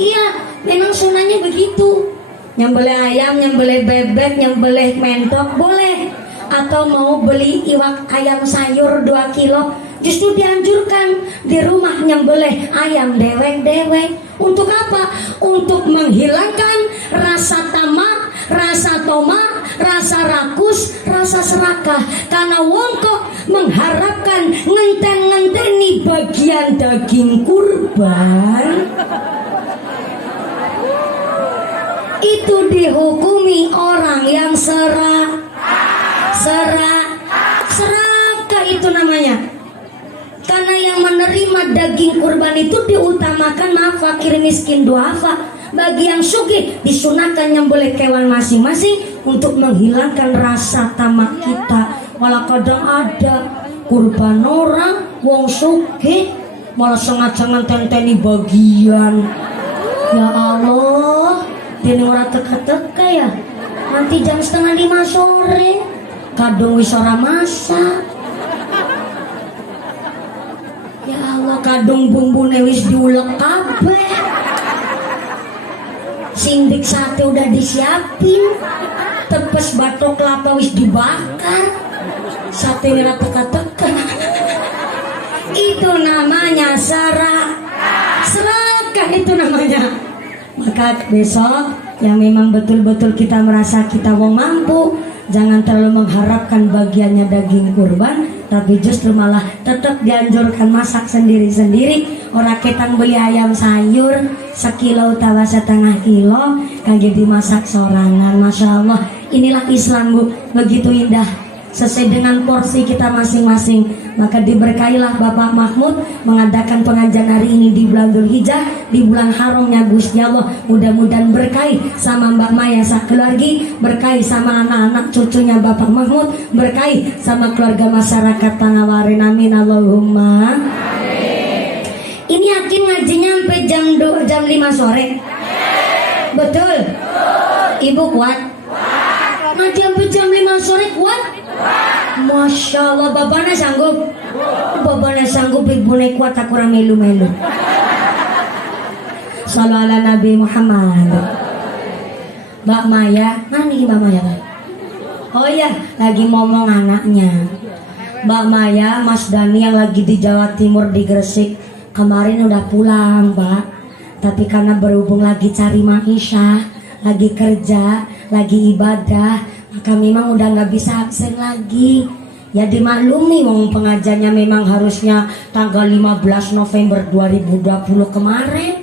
Iya, memang sunahnya begitu. Nyembelih ayam, nyembelih bebek, nyembelih mentok boleh. Atau mau beli iwak ayam sayur 2 kilo, justru dianjurkan di rumah nyembelih ayam dewek-dewek. Untuk apa? Untuk menghilangkan rasa tamak, rasa tomak, rasa rakus, rasa serakah. Karena wong kok mengharapkan ngenten-ngenteni bagian daging kurban, itu dihukumi orang yang serakah itu namanya. Karena yang menerima daging kurban itu diutamakan maaf fakir miskin duafa. Bagi yang sugih disunahkan nyembelih kewan masing-masing untuk menghilangkan rasa tamak kita. Malah kadang ada kurban orang wong sugih malah sengaja ngenteni bagian. Ya Allah, ini ora teka-teka ya. Nanti jam 4:30 sore kadung wis ora masak. Ya Allah, kadung bumbune wis diulek kabeh. Sindik sate udah disiapin. Tepes batok kelapa wis dibakar. Sate ora teka-teka. Itu namanya serakah itu namanya. Maka besok yang memang betul-betul kita merasa kita wong mampu, jangan terlalu mengharapkan bagiannya daging kurban, tapi justru malah tetap dianjurkan masak sendiri-sendiri. Orang ketang beli ayam sayur 1 kilo utawa 1/2 kilo kangge dimasak sorangan. Masya Allah, inilah Islam Bu, begitu indah, sesuai dengan porsi kita masing-masing. Maka diberkailah Bapak Mahmud mengadakan pengajian hari ini di bulan Dzulhijjah, di bulan haramnya Gusti Allah. Mudah-mudahan berkahi sama Mbak Maya sakeluargi, berkahi sama anak-anak cucunya Bapak Mahmud, berkahi sama keluarga masyarakat Tangawarin. Amin Allahumma. Ini yakin ngajinya sampai jam 5 sore? Betul? Ibu kuat? Ngaji sampai jam 5 sore kuat? Masya Allah, bapaknya sanggup? Bapaknya sanggup, ibunya kuat, tak kurang melu-melu. Sallallahu ala Nabi Muhammad. Mbak Maya, mana nih Mbak Maya? Oh iya, lagi ngomong anaknya. Mbak Maya, Mas Dani yang lagi di Jawa Timur di Gresik kemarin udah pulang Mbak. Tapi karena berhubung lagi cari maisha, lagi kerja, lagi ibadah, maka memang udah nggak bisa absen lagi. Ya dimaklumi, wong pengajiannya memang harusnya tanggal 15 November 2020 kemarin.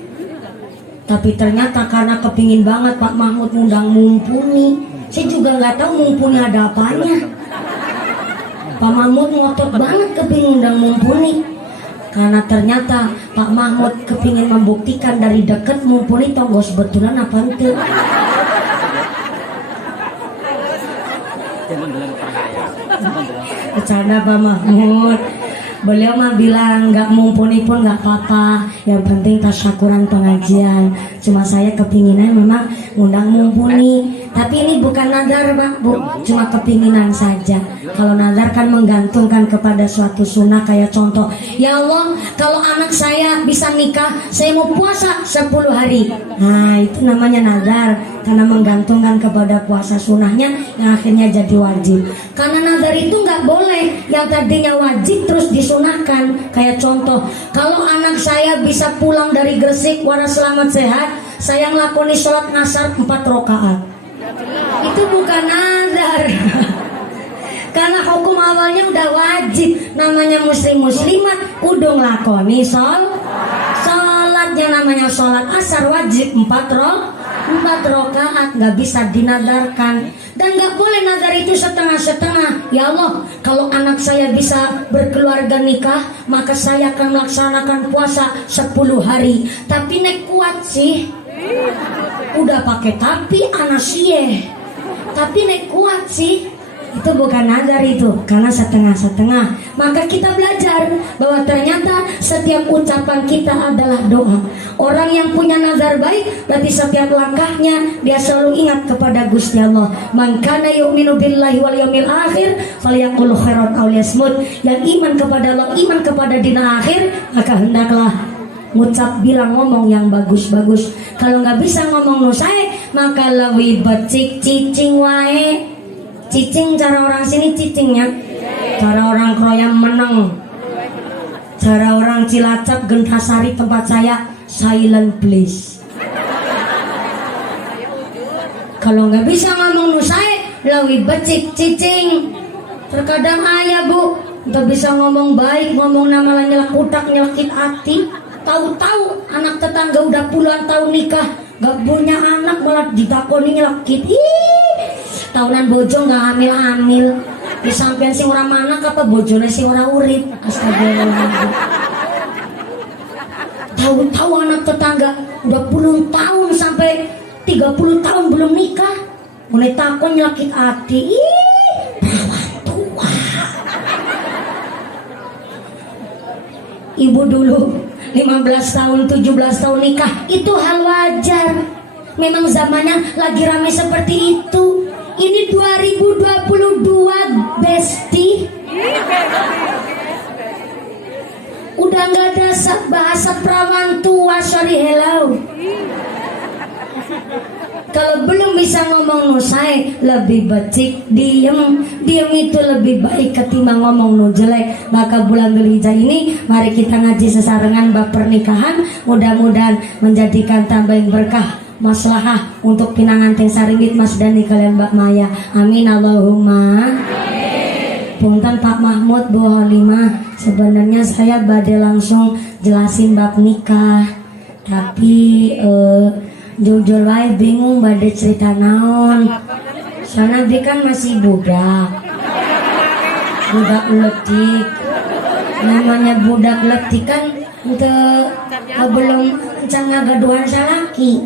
Tapi ternyata karena kepingin banget Pak Mahmud ngundang Mumpuni, saya juga nggak tahu Mumpuni ada apanya. Pak Mahmud ngotot banget kepingin ngundang Mumpuni, karena ternyata Pak Mahmud kepingin membuktikan dari deket Mumpuni tonggo sebetulan apa itu. Bercanda Pak Mahmud. Beliau mah bilang nggak Mumpuni pun nggak apa-apa, yang penting tasyakuran pengajian. Cuma saya kepinginan memang ngundang Mumpuni, tapi ini bukan nadar Pak Bu, cuma kepinginan saja. Kalau nadar kan menggantungkan kepada suatu sunnah, kayak contoh, ya Allah kalau anak saya bisa nikah, saya mau puasa 10 hari. Nah itu namanya nadar, karena menggantungkan kepada puasa sunnahnya yang akhirnya jadi wajib. Karena nadar itu nggak boleh yang tadinya wajib terus disunahkan. Kayak contoh, kalau anak saya bisa pulang dari Gresik waras selamat sehat, saya ngelakoni sholat ngasar 4 rakaat. Itu bukan nadar. Karena hukum awalnya udah wajib, namanya muslim muslimat udah ngelakoni sholatnya, namanya sholat asar wajib 4 rakaat, nggak bisa dinadarkan. Dan nggak boleh nadar itu setengah-setengah. Ya Allah, kalau anak saya bisa berkeluarga nikah, maka saya akan melaksanakan puasa 10 hari. Tapi nek kuat sih, udah pakai tapi anak sih. Tapi nek kuat sih, Itu bukan nazar itu, karena setengah-setengah. Maka kita belajar bahwa ternyata setiap ucapan kita adalah doa. Orang yang punya nazar baik berarti setiap langkahnya dia selalu ingat kepada Gusti Allah. Man kana yu'minu billahi wal yawmil akhir falyaqul khairan aw liyasmut. Yang iman kepada Allah, iman kepada dina akhir, maka hendaklah ngucap, bilang, ngomong yang bagus-bagus. Kalau nggak bisa ngomong nusae, maka lebih becik cicing wae. Cicing cara orang sini cicingnya, cara orang Kroyam meneng, cara orang Cilacap Gentasari tempat saya silent please. Kalau nggak bisa ngomong nusae, lebih becik cicing. Terkadang ayah bu nggak bisa ngomong baik, ngomong nama nyelak utak nyelakit hati. Tahu-tahu anak tetangga udah puluhan tahun nikah, gak punya anak malah ditakoni nyelakit. Tahunan bojo gak hamil-hamil. Disampean sing ora manak apa bojone sing ora urip. Astagfirullahaladzim. Tahu-tahu anak tetangga udah puluhan tahun sampai 30 tahun belum nikah, mulai takon nyelakit hati. Perawan tua. Ibu dulu 15 tahun, 17 tahun nikah, itu hal wajar. Memang zamannya lagi ramai seperti itu. Ini 2022, Besti. Udah nggak ada bahasa perawan tua, sorry hello. Kalau belum bisa ngomong nusai, lebih becik diem. Diem itu lebih baik ketimbang ngomong nu jelek. Maka bulan Dzulhijjah ini mari kita ngaji sesarengan bab pernikahan. Mudah-mudahan menjadikan tambahin berkah, maslahah untuk pinangan teng saringgit Mas Dani kalian Mbak Maya. Amin Allahumma. Punten Pak Mahmud, Bu Halimah, sebenarnya saya bade langsung jelasin bab nikah, tapi jujur wae bingung bade cerita naon. Soalnya dia kan masih budak letik. Namanya budak letik kan belum encan ngagaduhan salaki.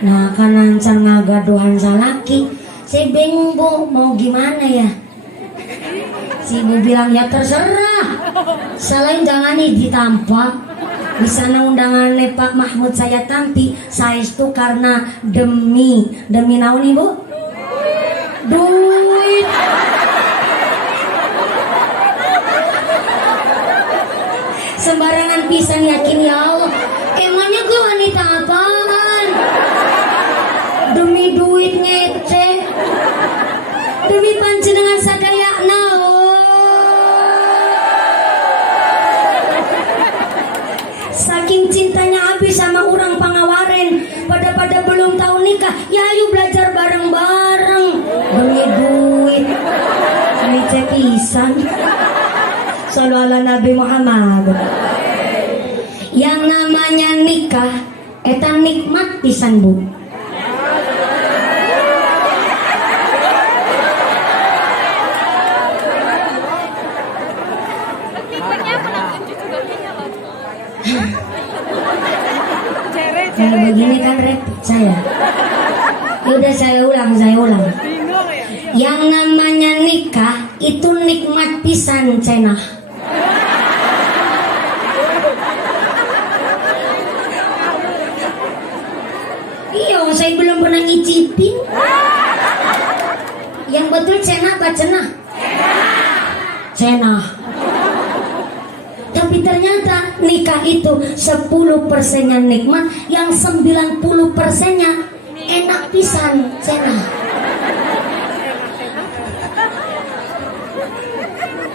Nah karena encan ngagaduhan salaki, saya bingung bu mau gimana ya. Si ibu bilang ya terserah, selain jangan ditampak. Di sana undangannya Pak Mahmud saya tampi, saya itu karena demi naon ibu? Duit. Sembarangan pisan yakin ya Allah. Emangnya gue wanita apaan? Demi duit ngece, demi panjenengan sadaya naon. Saking cintanya habis sama orang Pangawaren, pada belum tahu nikah, ya ayo belajar bareng-bareng demi duit. Ngece pisan. Sallu ala Nabi Muhammad. Yang namanya nikah eta nikmat pisan bu. Kalau begini kan repot saya. Udah saya ulang. Yang namanya nikah itu nikmat pisan cenah. Iya, saya belum pernah ngicipin. Yang betul cenah apa cenah? Cenah. Tapi ternyata nikah itu 10%-nya nikmat, yang 90%-nya enak pisan cenah.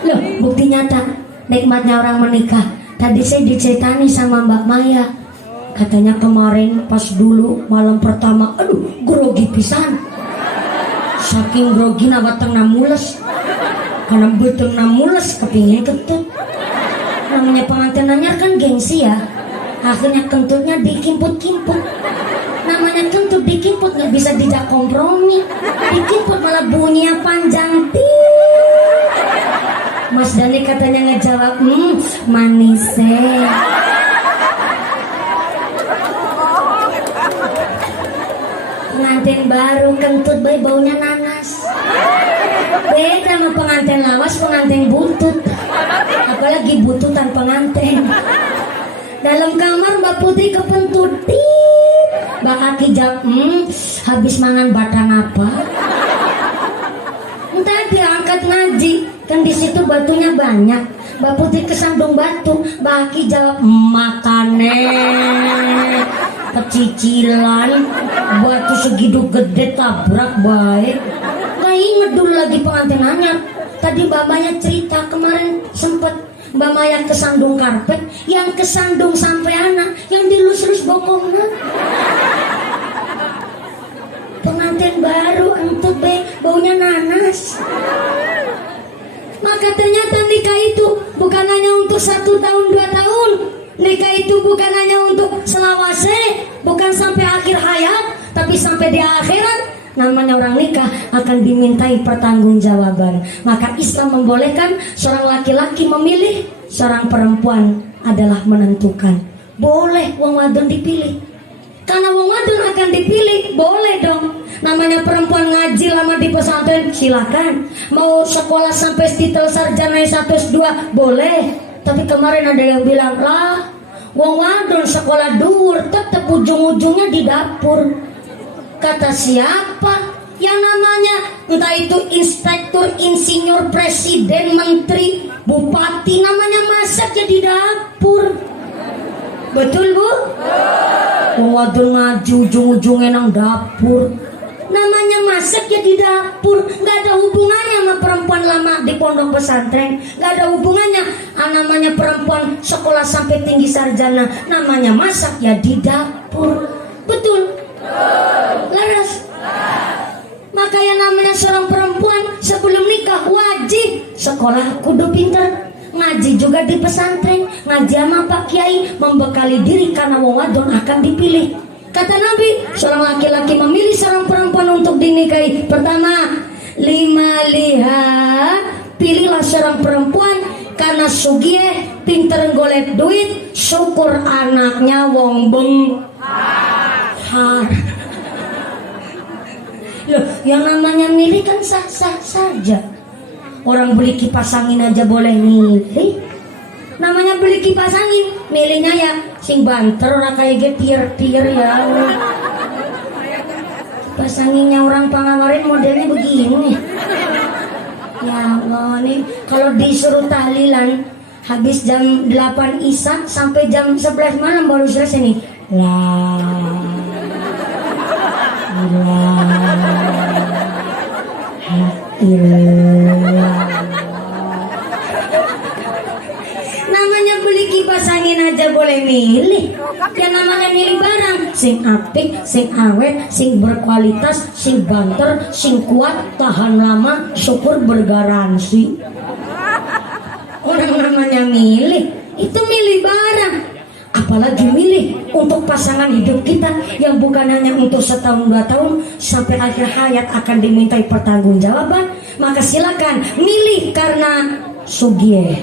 Loh, bukti nyata nikmatnya orang menikah. Tadi saya diceritani sama Mbak Maya. Katanya kemarin pas dulu malam pertama, aduh grogi pisan. Saking grogi nabateng namules. Karena beteng namules kepingin kentut. Namanya pengantin anyar kan gengsi ya. Akhirnya kentutnya dikimput-kimput. Namanya kentut dikimput gak bisa dijak kompromi. Dikimput malah bunyinya panjang. Mas Dani katanya ngejawab, manis pengantin baru kentut bayi baunya nanas. Beda sama pengantin lawas, pengantin butut. Apalagi bututan pengantin. Dalam kamar Mbak Putri kepentut. Mbak Kaki jawab, habis mangan batang apa? Entah diangkat ngaji, kan di situ batunya banyak. Mbak Putri kesandung batu, Mbak Kaki jawab, makane kecicilan batu segitu gede tabrak baik. Gak inget dulu lagi pengantin anyar. Tadi Mbak Maya cerita kemarin sempet Mbak Maya kesandung karpet, yang kesandung sampai anak, yang dilus-lus bokongnya. Pengantin baru entut be, baunya nanas. Maka ternyata nikah itu bukan hanya untuk 1 tahun 2 tahun. Nikah itu bukan hanya untuk selawase, bukan sampai akhir hayat, tapi sampai di akhirat. Namanya orang nikah akan dimintai pertanggungjawaban. Maka Islam membolehkan seorang laki-laki memilih, seorang perempuan adalah menentukan. Boleh wong wadon dipilih. Karena wong wadon akan dipilih, boleh dong. Namanya perempuan ngaji lama di pesantren, silakan. Mau sekolah sampai titel sarjana S1 S2, boleh. Tapi kemarin ada yang bilang, lah wong wadon sekolah dhuwur tetap ujung-ujungnya di dapur. Kata siapa? Yang namanya entah itu inspektur, insinyur, presiden, menteri, bupati, namanya masak ya di dapur. Betul bu? Wong wadon ngaji ujung-ujungnya nang dapur. Namanya masak ya di dapur. Gak ada hubungannya sama perempuan lama di pondok pesantren. Gak ada hubungannya namanya perempuan sekolah sampai tinggi sarjana. Namanya masak ya di dapur. Betul? Laras. Maka yang namanya seorang perempuan sebelum nikah wajib sekolah kudu pinter, ngaji juga di pesantren, ngaji sama Pak Kiai, membekali diri karena wong wadon akan dipilih. Kata Nabi, seorang laki-laki memilih seorang perempuan untuk dinikahi. Pertama, 5 liha, pilihlah seorang perempuan karena sugie, pinter golek duit, syukur anaknya wong benghar. Loh, yang namanya milih kan sah-sah saja. Orang beli kipas angin aja boleh milih. Namanya beli kipas angin, milihnya ya sing banter, ora kayak pier-pier ya. Kipas anginnya orang Pangawarin modelnya begini. Ya Allah, nih kalau disuruh tahlilan habis jam 8 Isya sampai jam 11 malam baru selesai nih. Namanya beli kipas angin aja boleh milih. Yang namanya milih barang sing apik, sing awet, sing berkualitas, sing banter, sing kuat, tahan lama, syukur bergaransi. Orang namanya milih itu milih barang. Apalagi milih untuk pasangan hidup kita yang bukan hanya untuk 1 tahun 2 tahun sampai akhir hayat akan dimintai pertanggungjawaban. Maka silakan milih karena sugie.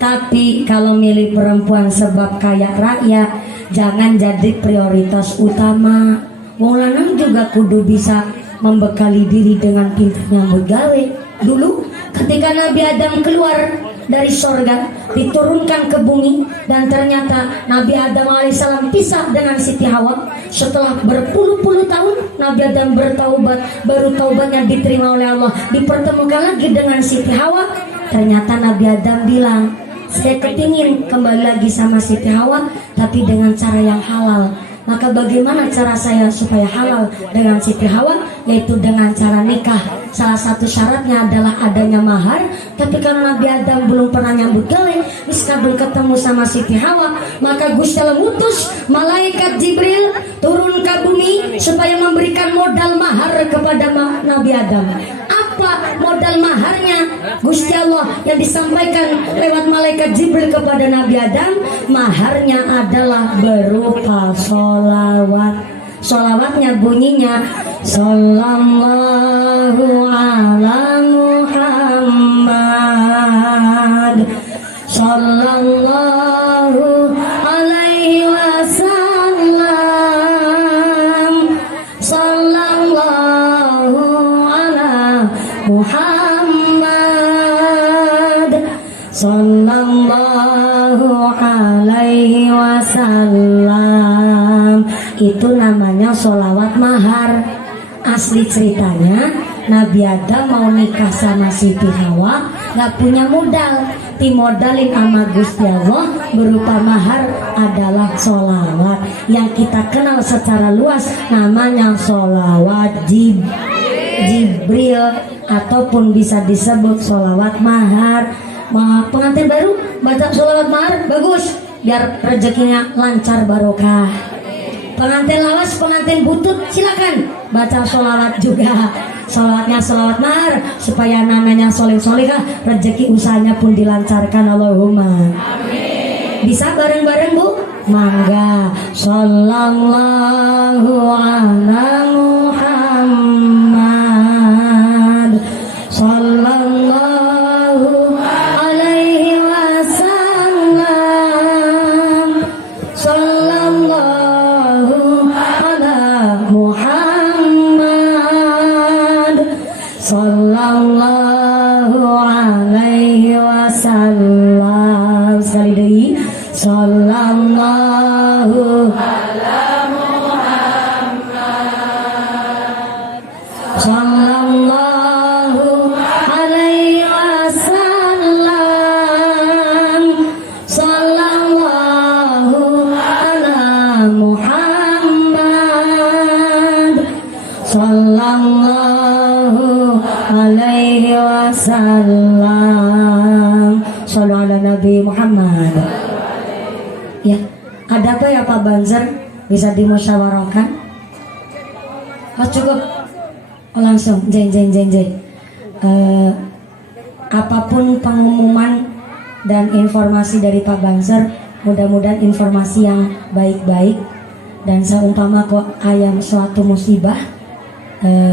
Tapi kalau milih perempuan sebab kaya raya, jangan jadi prioritas utama. Wong lanang juga kudu bisa membekali diri dengan pintarnya begawe. Dulu ketika Nabi Adam keluar dari sorga, diturunkan ke bumi, dan ternyata Nabi Adam alaihissalam pisah dengan Siti Hawa. Setelah berpuluh-puluh tahun Nabi Adam bertaubat, baru taubatnya diterima oleh Allah, dipertemukan lagi dengan Siti Hawa. Ternyata Nabi Adam bilang, saya kepingin kembali lagi sama Siti Hawa, tapi dengan cara yang halal. Maka bagaimana cara saya supaya halal dengan Siti Hawa? Yaitu dengan cara nikah. Salah satu syaratnya adalah adanya mahar. Tapi karena Nabi Adam belum pernah nyambut gawe, miskabel ketemu sama Siti Hawa, maka Gusti Allah ngutus malaikat Jibril turun ke bumi supaya memberikan modal mahar kepada Nabi Adam. Apa modal maharnya? Gusti Allah yang disampaikan lewat malaikat Jibril kepada Nabi Adam, maharnya adalah berupa sholawat. Sholawatnya bunyinya, Sallallahu ala Muhammad, Sallallahu alaihi wasallam. sallallahu alaihi wasallam. Itu namanya sholawat mahar. Asli ceritanya Nabi Adam mau nikah sama Siti Hawa, gak punya modal, dimodalin sama Gusti Allah berupa mahar adalah sholawat yang kita kenal secara luas namanya sholawat Jibril ataupun bisa disebut sholawat mahar. Pengantin baru baca sholawat mahar bagus biar rezekinya lancar barokah. Pengantin lawas, pengantin butut silakan baca sholawat juga. Sholawatnya sholawat mahar supaya namanya soleh-solehah, rezeki usahanya pun dilancarkan. Allahumma amin. Bisa bareng-bareng Bu? Mangga. Sallallahu ala Muhammad sallallahu alaihi wasallam. Sallallahu ala Muhammad sallallahu alaihi wasallam. Sekali deui. Sallallahu ala Muhammad sallallahu alaihi wasallam. Sallallahu ala Muhammad sallallahu alaihi wasallam. Shallu ala Nabi Muhammad. Ya, ada apa ya Pak Banzer? Bisa dimusyawarahkan? Oh cukup. Oh langsung, jeng. Apapun pengumuman dan informasi dari Pak Banzer, mudah-mudahan informasi yang baik-baik dan seumpama kok ayam suatu musibah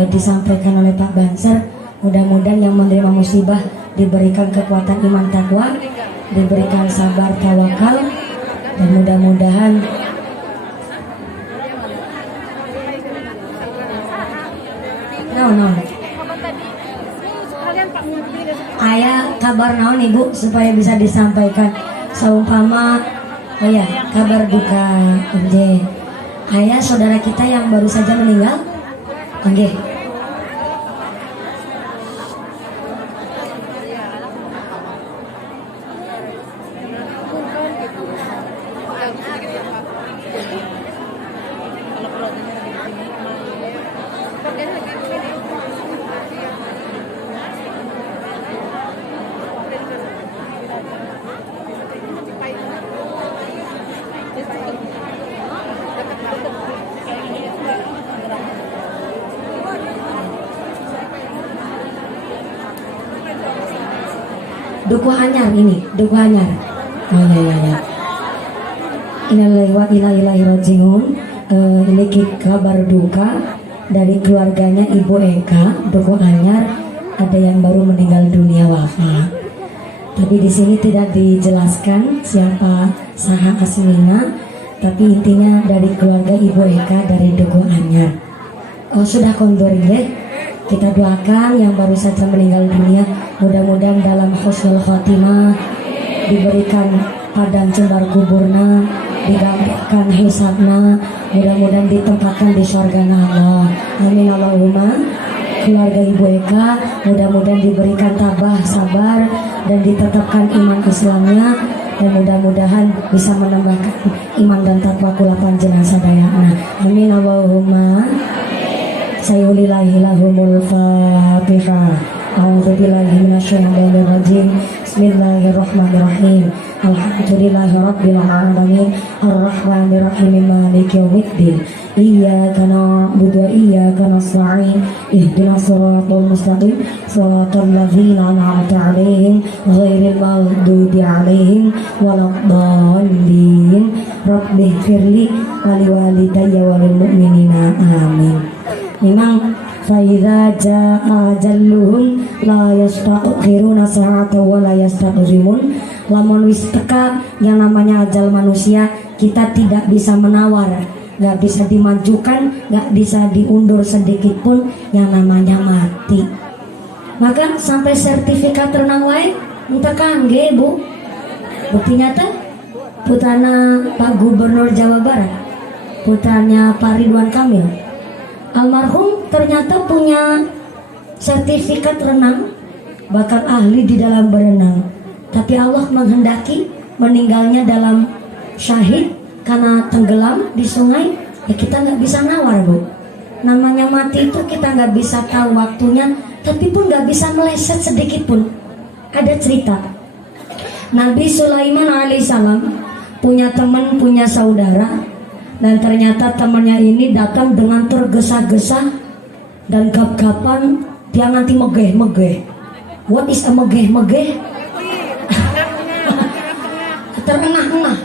disampaikan oleh Pak Banzer. Mudah-mudahan yang menerima musibah diberikan kekuatan iman takwa, diberikan sabar tawakal, dan mudah-mudahan no. Ayah kabar naon Ibu supaya bisa disampaikan seumpama kabar duka nggih. Ayah saudara kita yang baru saja meninggal nggih. Duku anyar ini, duku anyar. Oh ya. Innalillahi wa inna ilaihi rajiun. Ini kabar duka dari keluarganya Ibu Eka, duku anyar, ada yang baru meninggal dunia wafat. Tapi di sini tidak dijelaskan siapa saha aslinya, tapi intinya dari keluarga Ibu Eka dari duku anyar. Oh sudah kondur ya. Kita doakan yang baru saja meninggal dunia, mudah-mudahan dalam husnul khotimah, diberikan padang cembar kuburna, digampangkan hisabna, mudah-mudahan ditempatkan di surga Allah. Amin Allahumma. Keluarga Ibu Eka mudah-mudahan diberikan tabah, sabar, dan ditetapkan iman Islamnya, dan mudah-mudahan bisa menambahkan iman dan takwa kula panjenengan sadayana. Amin Allahumma. Sayulillahi lahumul fatihah. A'udzubillahi minasyaitonir rajim. Bismillahirrahmanirrahim. Alhamdulillahi rabbil alamin. Arrahmanir rahim. Maliki yaumiddin. Iyyaka na'budu wa iyyaka nasta'in. Ihdinas siratal mustaqim. Siratal ladzina an'amta 'alaihim ghairil maghdubi 'alaihim waladdallin. Rabbighfirli wa liwalidayya wa lil mu'minina. Amin. Memang faiza jaa ajalluhum la yastakhiruna sa'atan wa la yastaqdimun. Lamun wis teka yang namanya ajal manusia, kita tidak bisa menawar, gak bisa dimajukan, gak bisa diundur sedikit pun yang namanya mati. Maka sampai sertifikat renang wae Entah kangge bu. Buktinya teh putrana Pak Gubernur Jawa Barat, putranya Pak Ridwan Kamil, almarhum ternyata punya sertifikat renang, bahkan ahli di dalam berenang. Tapi Allah menghendaki meninggalnya dalam syahid karena tenggelam di sungai. Ya kita nggak bisa nawar bu. Namanya mati itu kita nggak bisa tahu waktunya, tapi pun nggak bisa meleset sedikit pun. Ada cerita Nabi Sulaiman alaihissalam punya teman, punya saudara, dan ternyata temannya ini datang dengan tergesa-gesa dan gap-gapan. Dia nanti megeh-megeh. What is a megeh-megeh? Terengah-engah.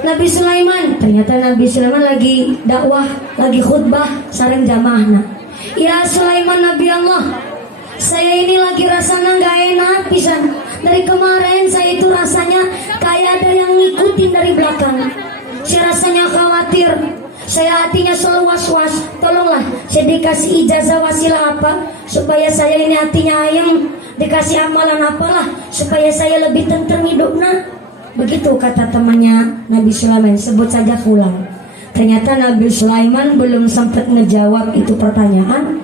Nabi Sulaiman, ternyata Nabi Sulaiman lagi dakwah, lagi khutbah sareng jamaahna. Ya Sulaiman Nabi Allah, saya ini lagi rasanya nggak enak pisan. Dari kemarin saya itu rasanya kayak ada yang ngikutin dari belakang. Saya rasanya khawatir. Saya hatinya selalu was-was. Tolonglah saya dikasih ijazah wasilah apa supaya saya ini hatinya ayem. Dikasih amalan apalah supaya saya lebih tentrem hidupnya. Begitu kata temannya Nabi Sulaiman, sebut saja Fulan. Ternyata Nabi Sulaiman belum sempat ngejawab itu pertanyaan.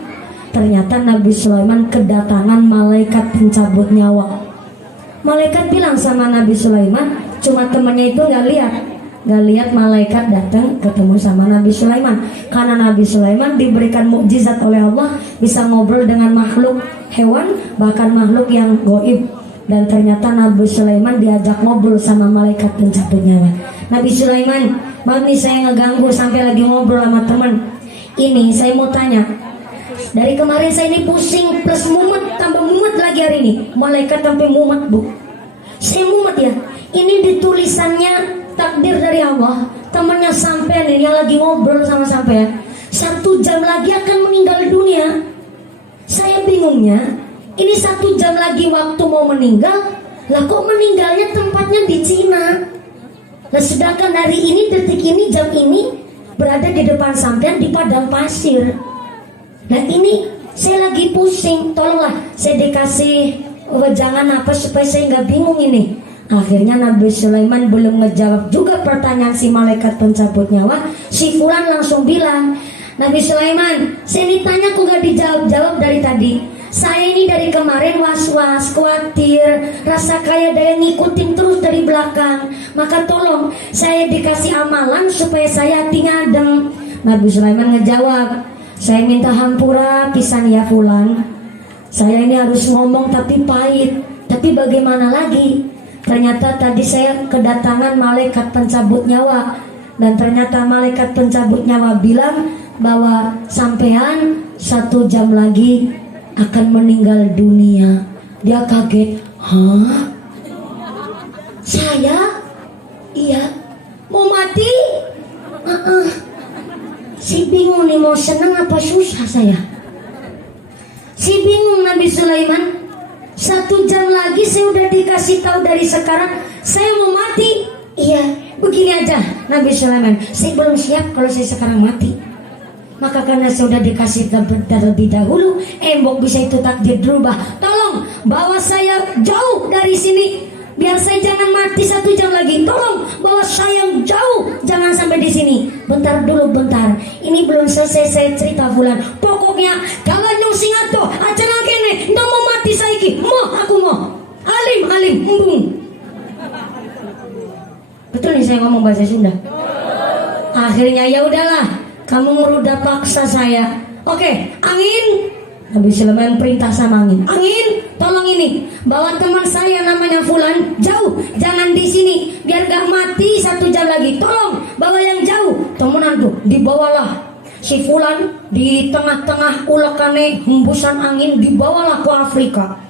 Ternyata Nabi Sulaiman kedatangan malaikat pencabut nyawa. Malaikat bilang sama Nabi Sulaiman, cuma temannya itu nggak lihat malaikat datang ketemu sama Nabi Sulaiman. Karena Nabi Sulaiman diberikan mukjizat oleh Allah, bisa ngobrol dengan makhluk hewan, bahkan makhluk yang goib. Dan ternyata Nabi Sulaiman diajak ngobrol sama malaikat pencabut nyawa. Nabi Sulaiman, maaf nih saya ngeganggu sampai lagi ngobrol sama teman. Ini saya mau tanya, dari kemarin saya ini pusing plus mumet, tambah mumet lagi hari ini. Malaikat sampai mumet bu. Saya mumet ya. Ini ditulisannya takdir dari Allah. Temannya sampean ini yang lagi ngobrol sama sampean 1 jam lagi akan meninggal dunia. Saya bingungnya, ini 1 jam lagi waktu mau meninggal, lah kok meninggalnya tempatnya di Cina. Nah sedangkan hari ini, detik ini, jam ini berada di depan sampean di padang pasir. Nah ini saya lagi pusing, tolonglah saya dikasih wejangan apa supaya saya nggak bingung ini. Akhirnya Nabi Sulaiman belum ngejawab juga pertanyaan si malaikat pencabut nyawa. Si Fulan langsung bilang, Nabi Sulaiman, saya ditanya kok nggak dijawab-jawab dari tadi. Saya ini dari kemarin was-was, khawatir, rasa kayak ada yang ngikutin terus dari belakang. Maka tolong saya dikasih amalan supaya saya hatinya adem. Nabi Sulaiman ngejawab, saya minta hampura pisan ya Fulan. Saya ini harus ngomong tapi pahit. Tapi bagaimana lagi? Ternyata tadi saya kedatangan malaikat pencabut nyawa. Dan ternyata malaikat pencabut nyawa bilang bahwa sampean 1 jam lagi akan meninggal dunia. Dia kaget. Hah? Saya? Iya. Mau mati? Si bingung nih mau senang apa susah saya. Si bingung Nabi Sulaiman. 1 jam lagi saya udah dikasih tahu dari sekarang saya mau mati. Iya, begini aja Nabi Sulaiman, saya belum siap kalau saya sekarang mati. Maka karena saya sudah dikasih terlebih dahulu, embok bisa itu takdir berubah. Tolong bawa saya jauh dari sini, biar saya jangan mati 1 jam lagi. Tolong bawa saya jauh, jangan sampai di sini. Bentar dulu, bentar. Ini belum selesai saya cerita Fulan. Pokoknya kalau nyung singato aja lagi nih, nggak mau mati saiki. Aku mau. Alim, embung. Betul nih saya ngomong bahasa Sunda. Akhirnya ya udahlah, kamu merudah paksa saya. Oke, angin. Nabi Sulaiman perintah sama angin. Angin, tolong ini bawa teman saya namanya Fulan jauh, jangan di sini, biar gak mati 1 jam lagi. Tolong bawa yang jauh. Temenan tuh, dibawalah si Fulan di tengah-tengah ulekane hembusan angin, dibawalah ke Afrika.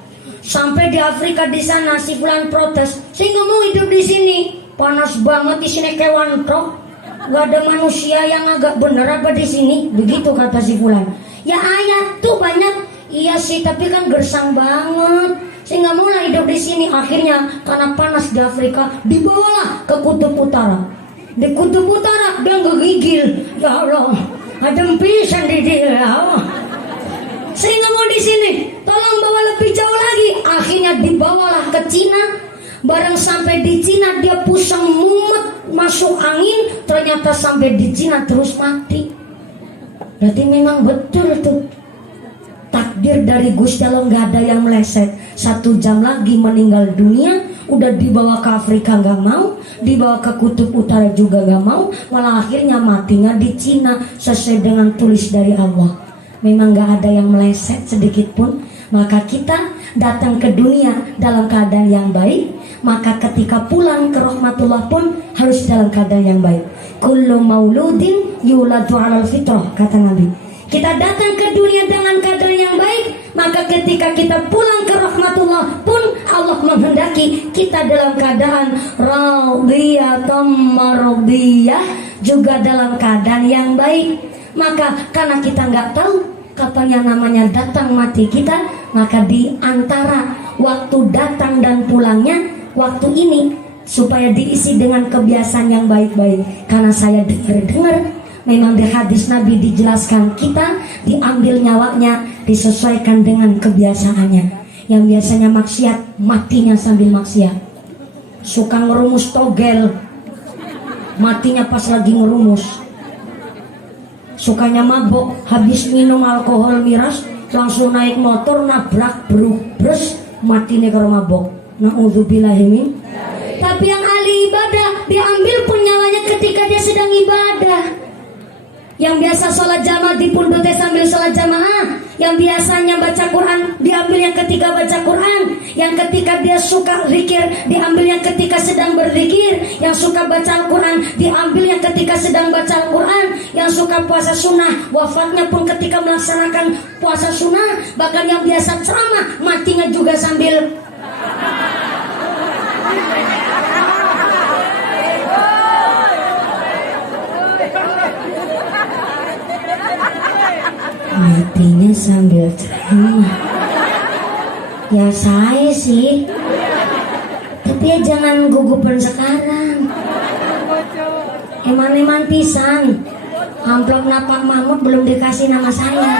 Sampai di Afrika di sana si Fulan protes, saya nggak mau hidup di sini. Panas banget di sini kewan toh. Gak ada manusia yang agak bener apa di sini? Begitu kata si Fulan. Ya ayah tuh banyak. Iya sih, tapi kan gersang banget. Saya nggak mau lah hidup di sini. Akhirnya karena panas di Afrika, dibawalah ke Kutub Utara. Di Kutub Utara dia ngegigil. Ya Allah, adem pisan di dia. Ya Allah. Saya nggak mau di sini. Tolong bawa lebih jauh lagi. Akhirnya dibawalah ke Cina. Barang sampai di Cina dia pusing mumet masuk angin, ternyata sampai di Cina terus mati. Berarti memang betul tuh takdir dari Gusti Allah, nggak ada yang meleset. 1 jam lagi meninggal dunia, udah dibawa ke Afrika nggak mau, dibawa ke Kutub Utara juga nggak mau, malah akhirnya matinya di Cina sesuai dengan tulis dari Allah. Memang nggak ada yang meleset sedikit pun. Maka kita datang ke dunia dalam keadaan yang baik, maka ketika pulang ke rahmatullah pun harus dalam keadaan yang baik. Kullu mauludin yuladu 'alal fitrah, kata Nabi. Kita datang ke dunia dengan keadaan yang baik, maka ketika kita pulang ke rahmatullah pun Allah menghendaki kita dalam keadaan radiyatan mardiyah, juga dalam keadaan yang baik. Maka karena kita nggak tahu kapan yang namanya datang mati kita, maka di antara waktu datang dan pulangnya, waktu ini supaya diisi dengan kebiasaan yang baik-baik. Karena saya dengar memang di hadis Nabi dijelaskan kita diambil nyawanya disesuaikan dengan kebiasaannya. Yang biasanya maksiat, matinya sambil maksiat. Suka ngerumus togel, matinya pas lagi ngerumus. Sukanya mabok, habis minum alkohol miras langsung naik motor nabrak brus, mati nih kalau mabok. Na'udzubillahimin. Tapi yang ahli ibadah diambil pun nyawanya ketika dia sedang ibadah. Yang biasa sholat jamaah di pundutnya sambil sholat jamaah, yang biasanya baca Quran diambilnya ketika baca Quran, yang ketika dia suka zikir diambilnya ketika sedang berzikir, yang suka baca Al-Quran diambilnya ketika sedang baca Al-Quran, yang suka puasa sunnah wafatnya pun ketika melaksanakan puasa sunnah, bahkan yang biasa ceramah matinya juga sambil matinya sambil ceramah. Ya saya sih, tapi ya jangan gugupan sekarang. Eman-eman pisan, amplop Pak Mahmud belum dikasih nama saya.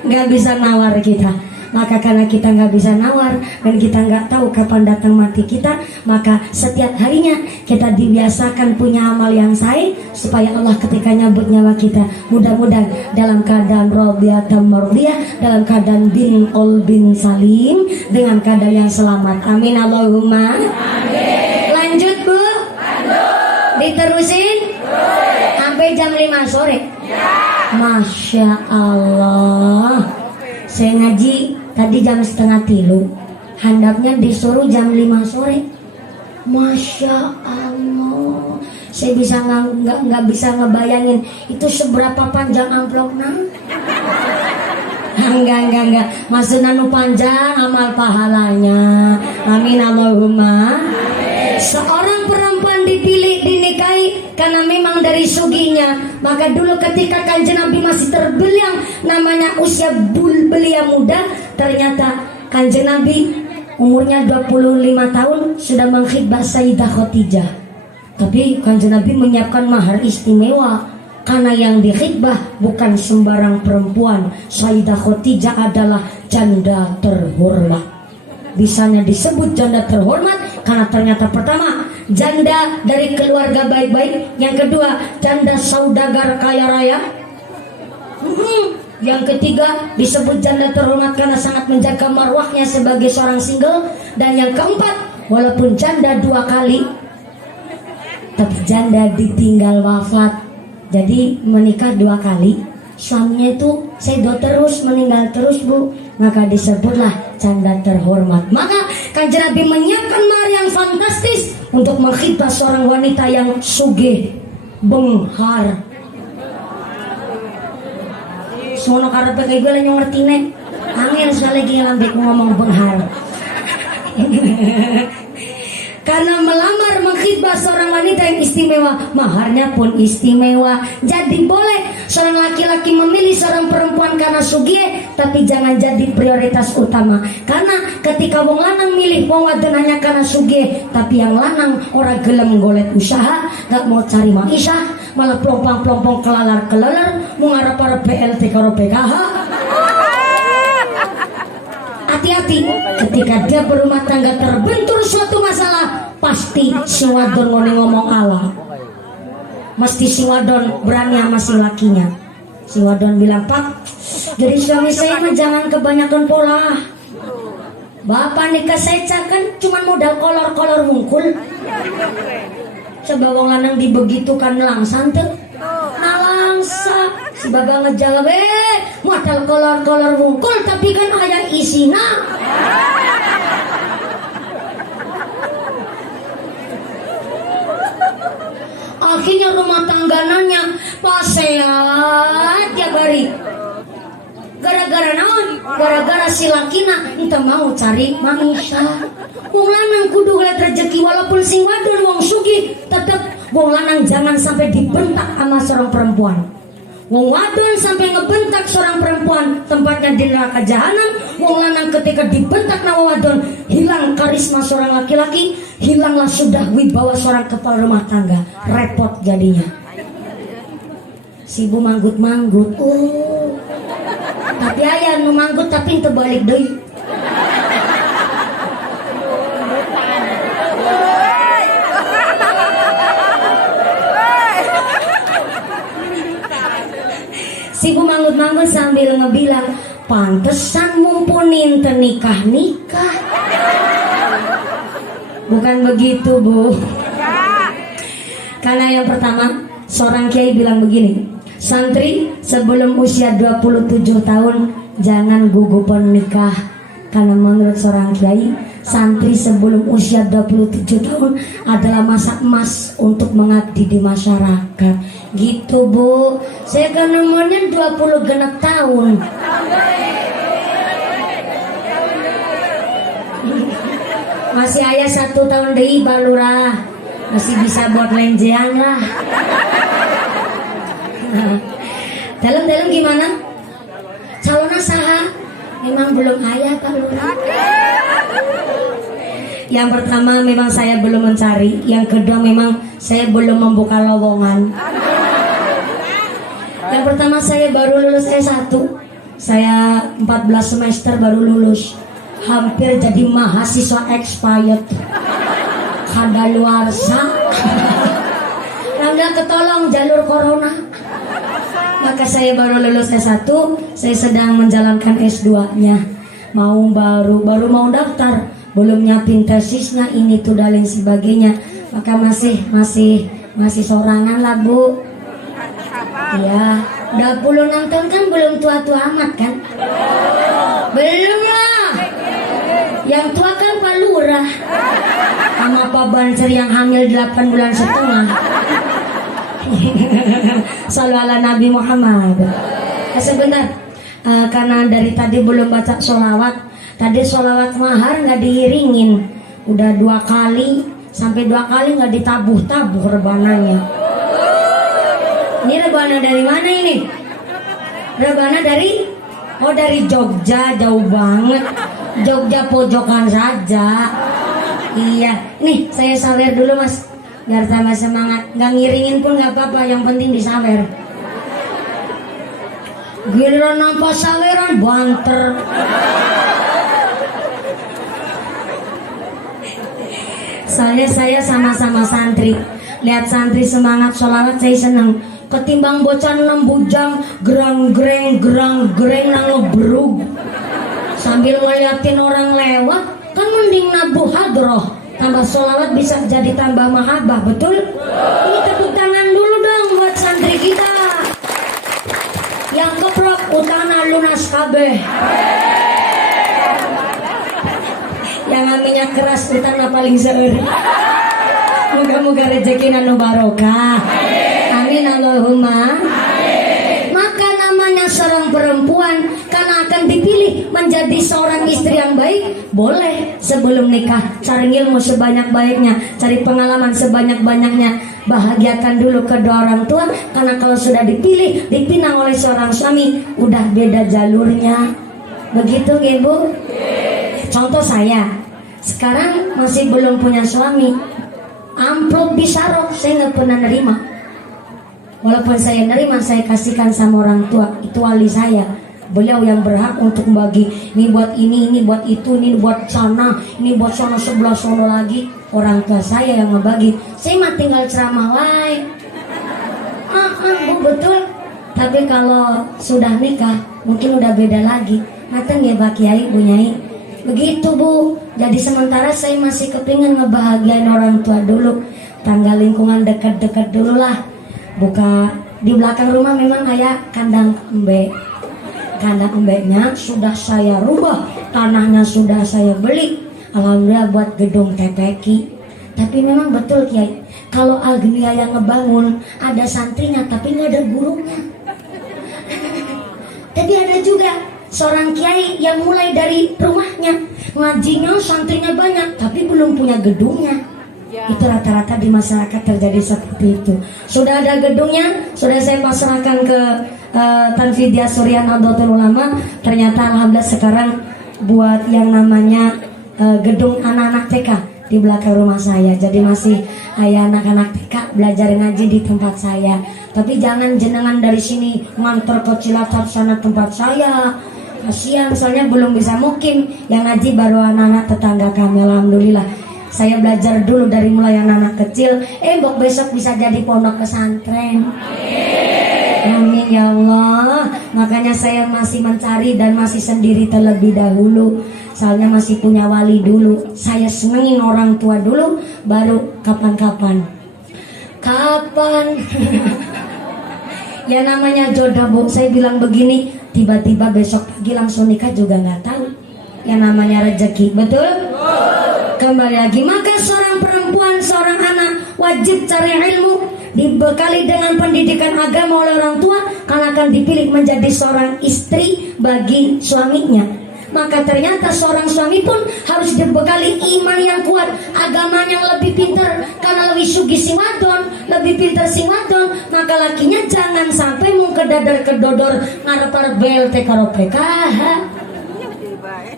Nggak bisa nawar kita. Maka karena kita nggak bisa nawar dan kita nggak tahu kapan datang mati kita, maka setiap harinya kita dibiasakan punya amal yang sahih supaya Allah ketika nyambut nyawa kita mudah-mudahan dalam keadaan radiyatan mardiyah, dalam keadaan bin salim, dengan keadaan yang selamat. Amin Allahumma. Amin. Lanjut Bu. Lanjut. Diterusin. Sampai jam 5 sore. Ya. Masya Allah. Saya ngaji tadi jam 2:30, handapnya disuruh jam 5 sore. Masya Allah, saya bisa nggak bisa ngebayangin itu seberapa panjang amplopnya. Enggak, maksudnya nu panjang amal pahalanya. Amin Allahumma. Seorang perempuan dipilih dinikahi karena memang dari suginya. Maka dulu ketika Kanjeng Nabi masih terbelia namanya usia belia muda, ternyata Kanjeng Nabi umurnya 25 tahun sudah mengkhidbah Sayyidah Khadijah. Tapi Kanjeng Nabi menyiapkan mahar istimewa karena yang dikhidbah bukan sembarang perempuan. Sayyidah Khadijah adalah janda terhormat. Bisanya disebut janda terhormat karena ternyata pertama janda dari keluarga baik-baik, yang kedua janda saudagar kaya raya, yang ketiga disebut janda terhormat karena sangat menjaga marwahnya sebagai seorang single, dan yang keempat walaupun janda 2 kali tapi janda ditinggal wafat, jadi menikah 2 kali, suaminya itu sedo terus, meninggal terus Bu, maka disebutlah janda terhormat. Maka Kanjeng Nabi menyiapkan mahar yang fantastis untuk mengkhidbah seorang wanita yang sugih benghar. Sono karepe kayak gue lah ngerti nek. Angin sekali lagi lambek ngomong benghar. Karena melamar mengkhidbah seorang wanita yang istimewa, maharnya pun istimewa. Jadi boleh seorang laki-laki memilih seorang perempuan karena sugih, tapi jangan jadi prioritas utama. Karena ketika wong lanang milih wong wadon hanya karena sugih, tapi yang lanang ora gelem golek usaha, gak mau cari maisha, malah plompong-plompong kelalar-kelalar, mau ngarep-arep BLT karo PKH. hati-hati ketika dia berumah tangga terbentur suatu masalah, pasti si wadon ngomong Allah. Mesti si wadon berani sama si lakinya. Si wadon bilang, "Pak, jadi suami saya mah jangan kebanyakan pola. Bapak nikah saya kan cuma modal kolor-kolor wungkul. Coba wong lanang dibegitukan langsang tuh. Nah langsa." Si bapak ngejawab, modal kolor-kolor wungkul tapi kan ada isina. Akhirnya rumah tangga nanya, "Pak sehat ya bari?" Gara-gara naon? Gara-gara si lakina ente mau cari maisha. Wong lanang kudu lihat rezeki, walaupun sing wadon wong sugih, tetep wong lanang jangan sampai dibentak sama seorang perempuan. Wong wadon sampai ngebentak seorang perempuan, tempatnya di neraka jahanam. Wong lanang ketika dibentak nama wadon, hilang karisma seorang laki-laki, hilanglah sudah wibawa seorang kepala rumah tangga, repot jadinya. Si ibu manggut-manggut, tapi ayah nu manggut tapi ente balik deui. Si ibu manggut-manggut sambil ngebilang, "Pantesan mumpunin nikah-nikah." Bukan begitu, Bu. Karena yang pertama, seorang kiai bilang begini, "Santri sebelum usia 27 tahun jangan gugupan nikah." Karena menurut seorang kiai, santri sebelum usia 27 tahun adalah masa emas untuk mengabdi di masyarakat. Gitu, Bu. Saya kan umurnya 20 genap tahun. Masih ayah 1 tahun deui balurah. Masih bisa buat lenjean lah. Dalam gimana? Calonnya saha? Memang belum ayah Pak Lurah. Yang pertama memang saya belum mencari. Yang kedua memang saya belum membuka lowongan. Yang pertama saya baru lulus S1. Saya 14 semester baru lulus. Hampir jadi mahasiswa expired. Kadaluarsa. Rangga ketolong jalur corona. Maka saya baru lulus S1, saya sedang menjalankan S2-nya. Baru mau daftar, belum nyiapin tesisnya, ini tuh dan lain sebagainya. Maka masih sorangan lah, Bu. Iya, 26 tahun kan belum tua-tua amat kan? Belum lah. Yang tua kan Pak Lurah. Sama Pak Banser yang hamil 8 bulan setengah. Shallallahu ala Nabi Muhammad. Sebentar, karena dari tadi belum baca sholawat. Tadi sholawat mahar nggak diiringin, udah 2 kali, sampai 2 kali nggak ditabuh-tabuh rebananya. Ini rebana dari mana ini? Rebana dari Jogja, jauh banget. Jogja pojokan saja. Iya, nih saya sawer dulu Mas. Biar tambah semangat, nggak ngiringin pun nggak apa-apa, yang penting disawer. Giliran nampak saweran banter. Saya sama-sama santri. Lihat santri semangat sholawat saya senang. Ketimbang bocah 6 bujang gerang-greng nang ngebrug sambil ngeliatin orang lewat, kan mending nabuh hadroh. Tambah sholawat bisa jadi tambah mahabbah, betul? Ini tepuk tangan dulu dong buat santri kita. Yang keprok utana lunas kabeh. Yang aminya keras utana paling seur. Moga-moga rezeki nanu barokah. Amin Allahumma. Maka namanya seorang perempuan karena akan dipilih menjadi seorang istri yang baik, boleh sebelum nikah cari ilmu sebanyak-banyaknya, cari pengalaman sebanyak-banyaknya, bahagiakan dulu kedua orang tua. Karena kalau sudah dipinang oleh seorang suami, udah beda jalurnya. Begitu Ibu. Contoh saya sekarang masih belum punya suami, amplop bisarok saya nggak pernah nerima. Walaupun saya nerima, saya kasihkan sama orang tua, itu wali saya. Beliau yang berhak untuk membagi. Ini buat ini buat itu, ini buat sana, ini buat sana sebelah sono lagi. Orang tua saya yang membagi. Saya mah tinggal ceramah wae. Bu, betul. Tapi kalau sudah nikah mungkin udah beda lagi. Ngaten ya Pak Kiai, Bu Nyai. Begitu Bu. Jadi sementara saya masih kepingin ngebahagiain orang tua dulu. Tanggal lingkungan dekat-dekat dulu lah. Buka di belakang rumah memang ada kandang embe. Kandang embeknya sudah saya rubah, tanahnya sudah saya beli. Alhamdulillah buat gedung TPQ. Tapi memang betul Kiai, kalau Agnia yang ngebangun ada santrinya tapi nggak ada gurunya. Tapi ada juga seorang kiai yang mulai dari rumahnya, ngajinya santrinya banyak tapi belum punya gedungnya. Itu rata-rata di masyarakat terjadi seperti itu. Sudah ada gedungnya, sudah saya pasrahkan ke Tanfidia Suryan Nahdlatul Ulama. Ternyata alhamdulillah sekarang buat yang namanya gedung anak-anak TK di belakang rumah saya. Jadi masih ayah anak-anak TK belajar ngaji di tempat saya. Tapi jangan jenengan dari sini nganter ke Cilacap sana tempat saya. Kasihan soalnya belum bisa mukim. Yang ngaji baru anak-anak tetangga kami. Alhamdulillah saya belajar dulu dari mulai anak-anak kecil. Besok bisa jadi pondok pesantren. Amin ya Allah. Makanya saya masih mencari dan masih sendiri terlebih dahulu. Soalnya masih punya wali dulu. Saya senengin orang tua dulu, baru kapan-kapan. Kapan? Ya namanya jodoh Bu. Saya bilang begini, tiba-tiba besok pagi langsung nikah juga nggak tahu. Yang namanya rezeki, betul? Kembali lagi, maka seorang perempuan, seorang anak wajib cari ilmu, dibekali dengan pendidikan agama oleh orang tua, karena akan dipilih menjadi seorang istri bagi suaminya. Maka ternyata seorang suami pun harus dibekali iman yang kuat, agamanya yang lebih pintar, karena lebih sugi si wadon, lebih pintar si wadon, maka lakinya jangan sampai mengkedadar kedodor ngarep-ngarep BLT karo PKH.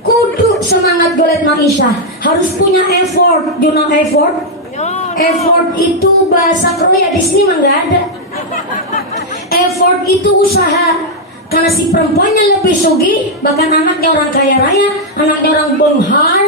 Kudu semangat golet maisha, harus punya effort. You know effort? Effort itu bahasa Korea, di sini mah nggak ada. Effort itu usaha. Karena si perempuannya lebih sugi, bahkan anaknya orang kaya raya, anaknya orang benghar,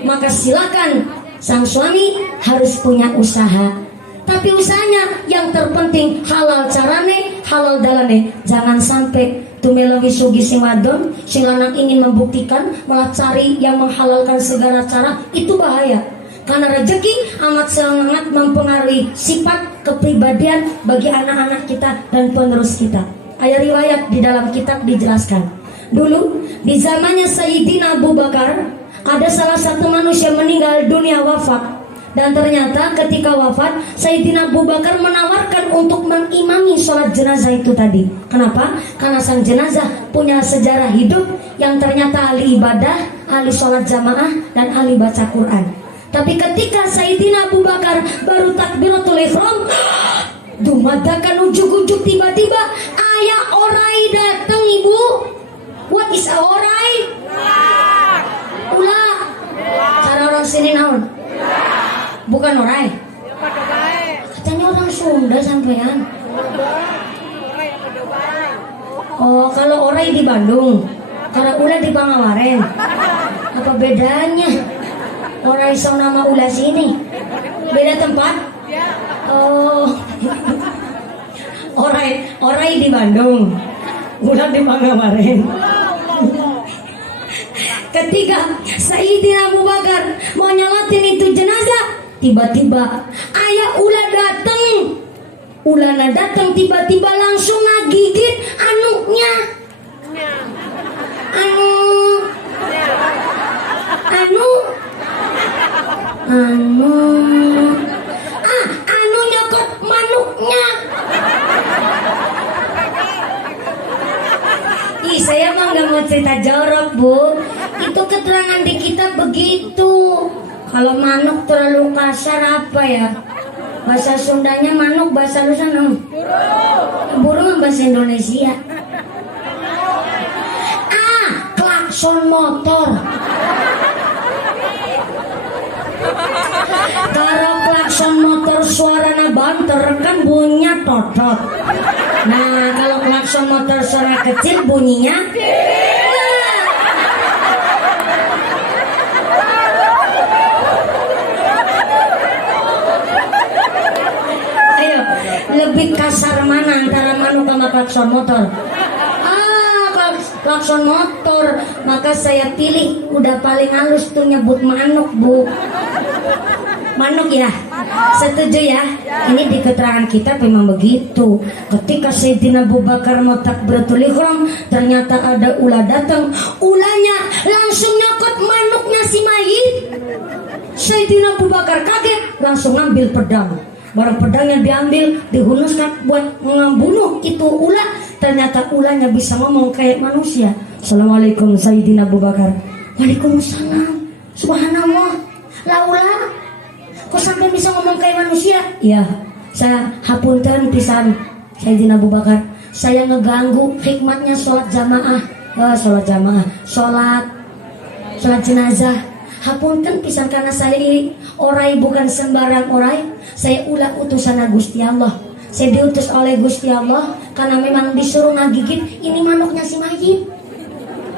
maka silakan sang suami harus punya usaha. Tapi usahanya yang terpenting halal carane, halal dalane. Jangan sampai tumelo sugi sing wadon, sing lanang ingin membuktikan, malah cari yang menghalalkan segala cara, itu bahaya. Karena rezeki amat sangat mempengaruhi sifat kepribadian bagi anak-anak kita dan penerus kita. Ayat riwayat di dalam kitab dijelaskan. Dulu di zamannya Sayyidina Abu Bakar, ada salah satu manusia meninggal dunia wafat. Dan ternyata ketika wafat, Sayyidina Abu Bakar menawarkan untuk mengimami sholat jenazah itu tadi. Kenapa? Karena sang jenazah punya sejarah hidup yang ternyata ahli ibadah, ahli sholat jamaah, dan ahli baca Quran. Tapi ketika Sayyidina Abu Bakar baru takbiratul ihram, dumadakan ujuk-ujuk tiba-tiba ayah orai datang ibu. What is a orai? Ulah. Cara orang sini naon? Bukan orai. Katanya orang Sunda sampean. Oh, kalau orai di Bandung, kalau ulah di Pangawaren. Apa bedanya? Orai sama nama ulah sini. Beda tempat? Oh. Orai di Bandung, ulah di Pangawaren. Ketika Sayyidina Abu Bakar mau nyalatin itu jenazah, tiba-tiba ayah ulah datang. Ulana datang tiba-tiba langsung ngagigit anuknya. Anu nyokot manuknya. Saya mah nggak mau cerita jorok Bu. Itu keterangan di kitab begitu. Kalau manuk terlalu kasar apa ya? Bahasa Sundanya manuk, bahasa lu sana burung bahasa Indonesia. Klakson motor. Kalau klakson motor suaranya banter kan bunyinya totot. Nah, kalau klakson motor suara kecil bunyinya ayo, lebih kasar mana antara manuk sama klakson motor? Klakson motor, maka saya pilih udah paling halus tuh nyebut manuk, Bu. Manuk ya, setuju ya? Ini di keterangan kita memang begitu. Ketika Sayyidina Abu Bakar mau takbiratul ihram, ternyata ada ular datang. Ulanya langsung nyokot manuknya si mayit. Sayyidina Abu Bakar kaget, langsung ngambil pedang. Barang pedangnya diambil, dihunuskan buat membunuh itu ular. Ternyata ulanya bisa ngomong kayak manusia. Assalamualaikum Sayyidina Abu Bakar. Waalaikumsalam. Subhanallah. Laula, kok sampai bisa ngomong kayak manusia? Iya, saya hapunten pisan Sayyidina Abu Bakar. Saya ngeganggu hikmatnya sholat jamaah. Sholat jenazah. Hapunten pisan karena saya ini orai bukan sembarang orai. Saya ulah utusan Gusti Allah. Saya diutus oleh Gusti Allah karena memang disuruh ngagigit ini manuknya si mayit.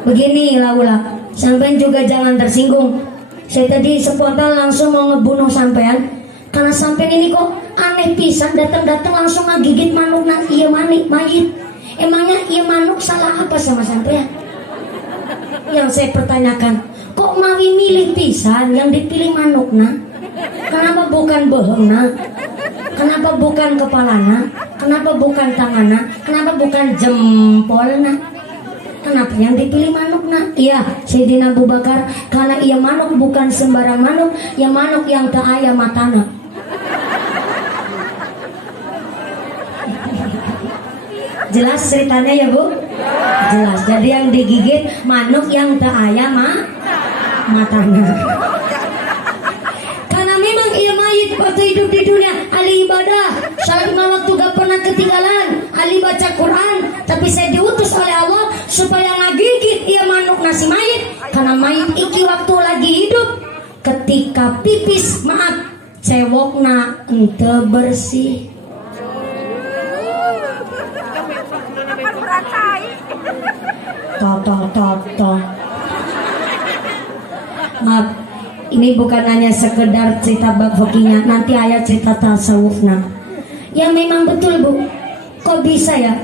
Begini laula, sampean juga jangan tersinggung. Saya tadi spontan langsung mau ngebunuh sampean karena sampean ini kok aneh pisan datang-datang langsung ngagigit manuknya iya mayit. Emangnya iya manuk salah apa sama sampean? Yang saya pertanyakan, kok mawi milih pisan yang dipilih manukna? Kenapa bukan bohongna? Kenapa bukan kepalana? Kenapa bukan tanganna? Kenapa bukan jempolna? Kenapa yang dipilih manukna? Iya, Sayyidina Abu Bakar, karena ia manuk bukan sembarang manuk, ya manuk yang tak aya matana. Jelas ceritanya ya Bu? Jelas. Jadi yang digigit manuk yang tak aya matana. Karena memang ia mayit waktu hidup di dunia ahli ibadah, salat lima waktu gak pernah ketinggalan, ahli baca Quran. Tapi saya diutus oleh Allah supaya ngagigit ia manuk nasi mayit. Karena mayit iki waktu lagi hidup, ketika pipis cewokna ente bersih. Toto. Maaf, ini bukan hanya sekedar cerita bab fikihnya, nanti ayat cerita tasawufnya. Ya memang betul Bu, kok bisa ya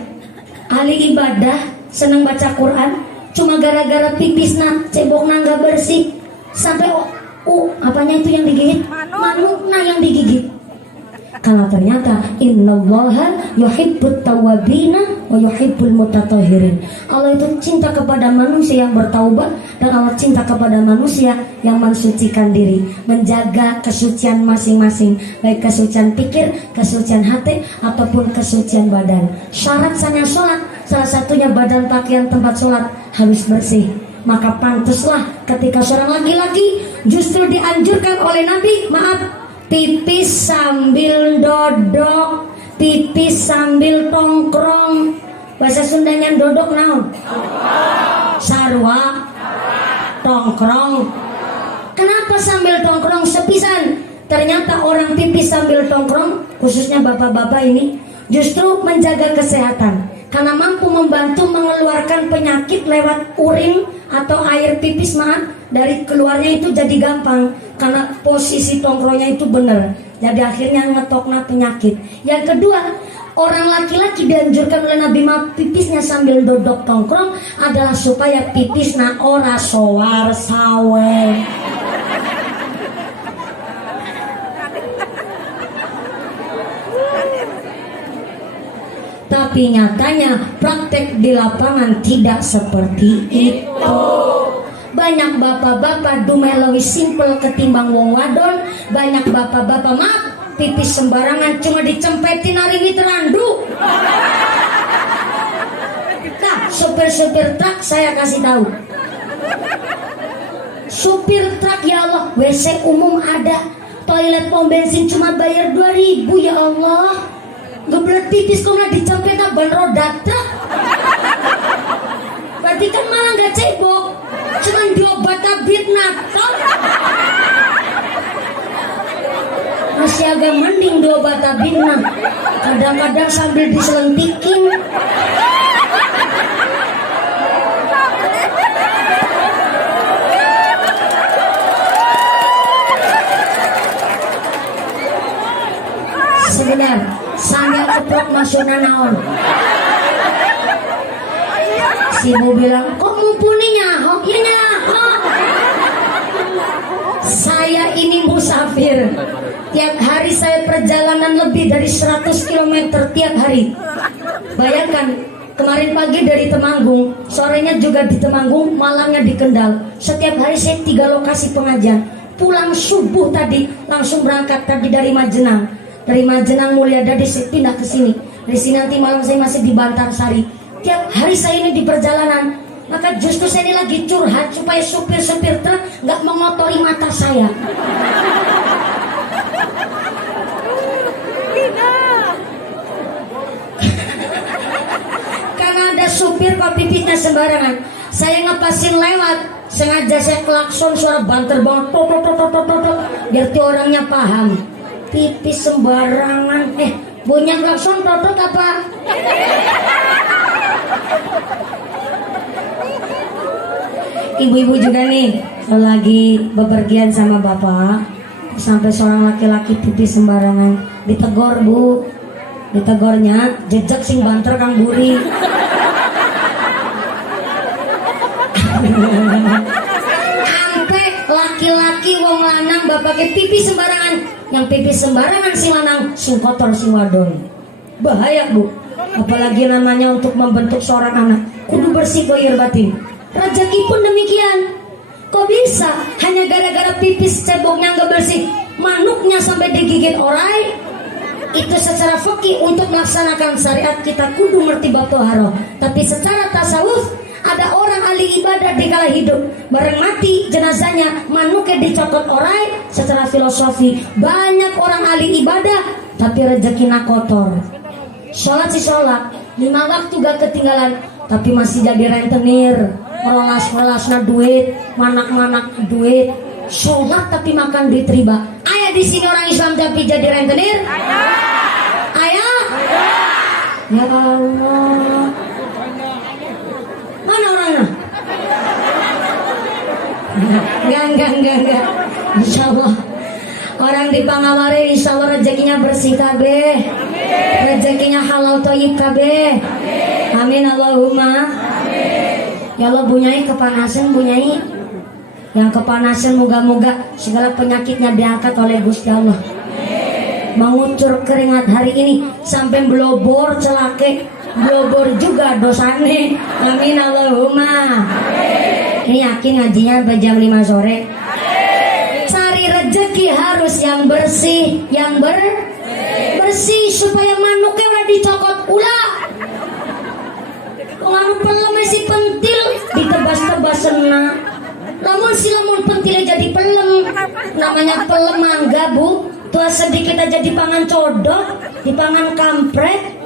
ahli ibadah senang baca Quran, cuma gara-gara pipisna cebokna nggak bersih sampai apanya itu yang digigit? Manukna yang digigit. Karena ternyata innallaha yuhibbut tawwabina wa yuhibbul mutatahhirin. Allah itu cinta kepada manusia yang bertaubat, dan Allah cinta kepada manusia yang mensucikan diri, menjaga kesucian masing-masing, baik kesucian pikir, kesucian hati, ataupun kesucian badan. Syarat sahnya sholat, salah satunya badan, pakaian, tempat sholat harus bersih. Maka pantaslah ketika seorang laki-laki justru dianjurkan oleh Nabi, pipis sambil dodok, pipis sambil tongkrong. Bahasa Sundanya dodok naon? Sarwa, tongkrong. Kenapa sambil tongkrong sepisan? Ternyata orang pipis sambil tongkrong, khususnya bapak-bapak ini, justru menjaga kesehatan. Karena mampu membantu mengeluarkan penyakit lewat urin atau air pipis dari keluarnya itu jadi gampang. Karena posisi tongkrongnya itu benar, jadi akhirnya ngetokna penyakit. Yang kedua, orang laki-laki dianjurkan oleh Nabi pipisnya sambil dodok tongkrong adalah supaya pipisna ora sowar sawe. Tapi nyatanya praktek di lapangan tidak seperti itu. Banyak bapak-bapak dumeh lebih simpel ketimbang wong wadon. Banyak bapak-bapak pipis sembarangan cuma dicempetin hari terandu. Nah, supir-supir truk saya kasih tahu. Supir truk, ya Allah, WC umum ada, toilet pom bensin cuma bayar 2.000, ya Allah. Gebelet pipis kok nggak dicempet ban roda truk. Berarti kan malah nggak cebok, cuman diobat tabit nakal. Masih agak mending diobat tabitna. kadang-kadang sambil diselentikin. Sebentar, sambil keplok masukna naon. Si ibu bilang, kok mumpuninya? Oh, iya nyahok. Saya ini musafir. Tiap hari saya perjalanan lebih dari 100 km tiap hari. Bayangkan, kemarin pagi dari Temanggung, sorenya juga di Temanggung, malamnya di Kendal. Setiap hari saya 3 lokasi pengajian. Pulang subuh tadi, langsung berangkat tadi dari Majenang. Dari Majenang Mulyada pindah ke sini. Dari sini nanti malam saya masih di Bantarsari. Tiap hari saya ini di perjalanan. Maka justru saya ini lagi curhat supaya supir-supir truk nggak mengotori mata saya. Karena ada supir kok pipisnya sembarangan. Saya ngepasin lewat, sengaja saya klakson suara banter banget, biar tuh orangnya paham. Pipis sembarangan, bunyi klakson totot apa? Ibu-ibu juga nih, kalau lagi bepergian sama bapak, sampai seorang laki-laki pipis sembarangan, ditegor bu, ditegornya jejak sing banter kang buri. Sampai laki-laki wong lanang bapaknya pipis sembarangan, yang pipis sembarangan sing lanang sing kotor sing wadon. Bahaya bu, apalagi namanya untuk membentuk seorang anak kudu bersih goir batin. Rezeki pun demikian. Kok bisa hanya gara-gara pipis ceboknya nggak bersih, manuknya sampai digigit orai? Itu secara fikih untuk melaksanakan syariat kita kudu ngerti bab toharoh. Tapi secara tasawuf, ada orang ahli ibadah di kala hidup, bareng mati jenazahnya manuknya dicokot orai. Secara filosofi banyak orang ahli ibadah tapi rezekinya kotor. Sholat si sholat, 5 waktu gak ketinggalan, tapi masih jadi rentenir. Merolas-rolasna duit, manak-manak duit. Sholat tapi makan duit riba. Ayah di sini orang Islam tapi jadi rentenir? Ayah? Ya Allah. Mana orangnya? Enggak. Insya Allah orang di Pangamare insya Allah rezekinya bersih kabeh, rezekinya halal toyib kabeh. Amin Allahumma. Ya Allah bunyai kepanasan bunyai, yang kepanasan moga-moga segala penyakitnya diangkat oleh Gusti Allah. Mengucur keringat hari ini sampai blobor celake, blobor juga dosane. Amin Allahumma. Ini yakin ngajinya jam 5 sore. Cari rezeki harus yang bersih, yang bersih supaya manuknya udah dicokot ulah. Anu pelem si pentil ditebas-tebasena. Namun si lamun pentilnya jadi pelem, namanya pelem mangga bu. Tua sedikit aja dipangan codok, dipangan kampret.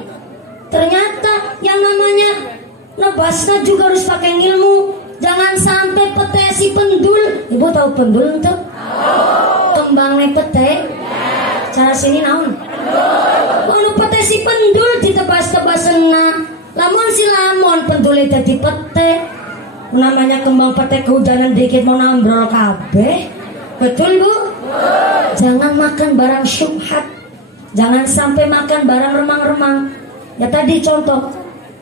Ternyata yang namanya nebasnya juga harus pakai ilmu. Jangan sampai pete si pendul. Ibu tahu pendul tuh? Kembangnya pete. Cara sini naon? Anu pete si pendul ditebas-tebasena. Lamun si lamon pendule dadi pete, namanya kembang pete kehujanan dikit mau nambrol kabeh. Betul bu? Jangan makan barang syubhat, jangan sampai makan barang remang-remang. Ya tadi contoh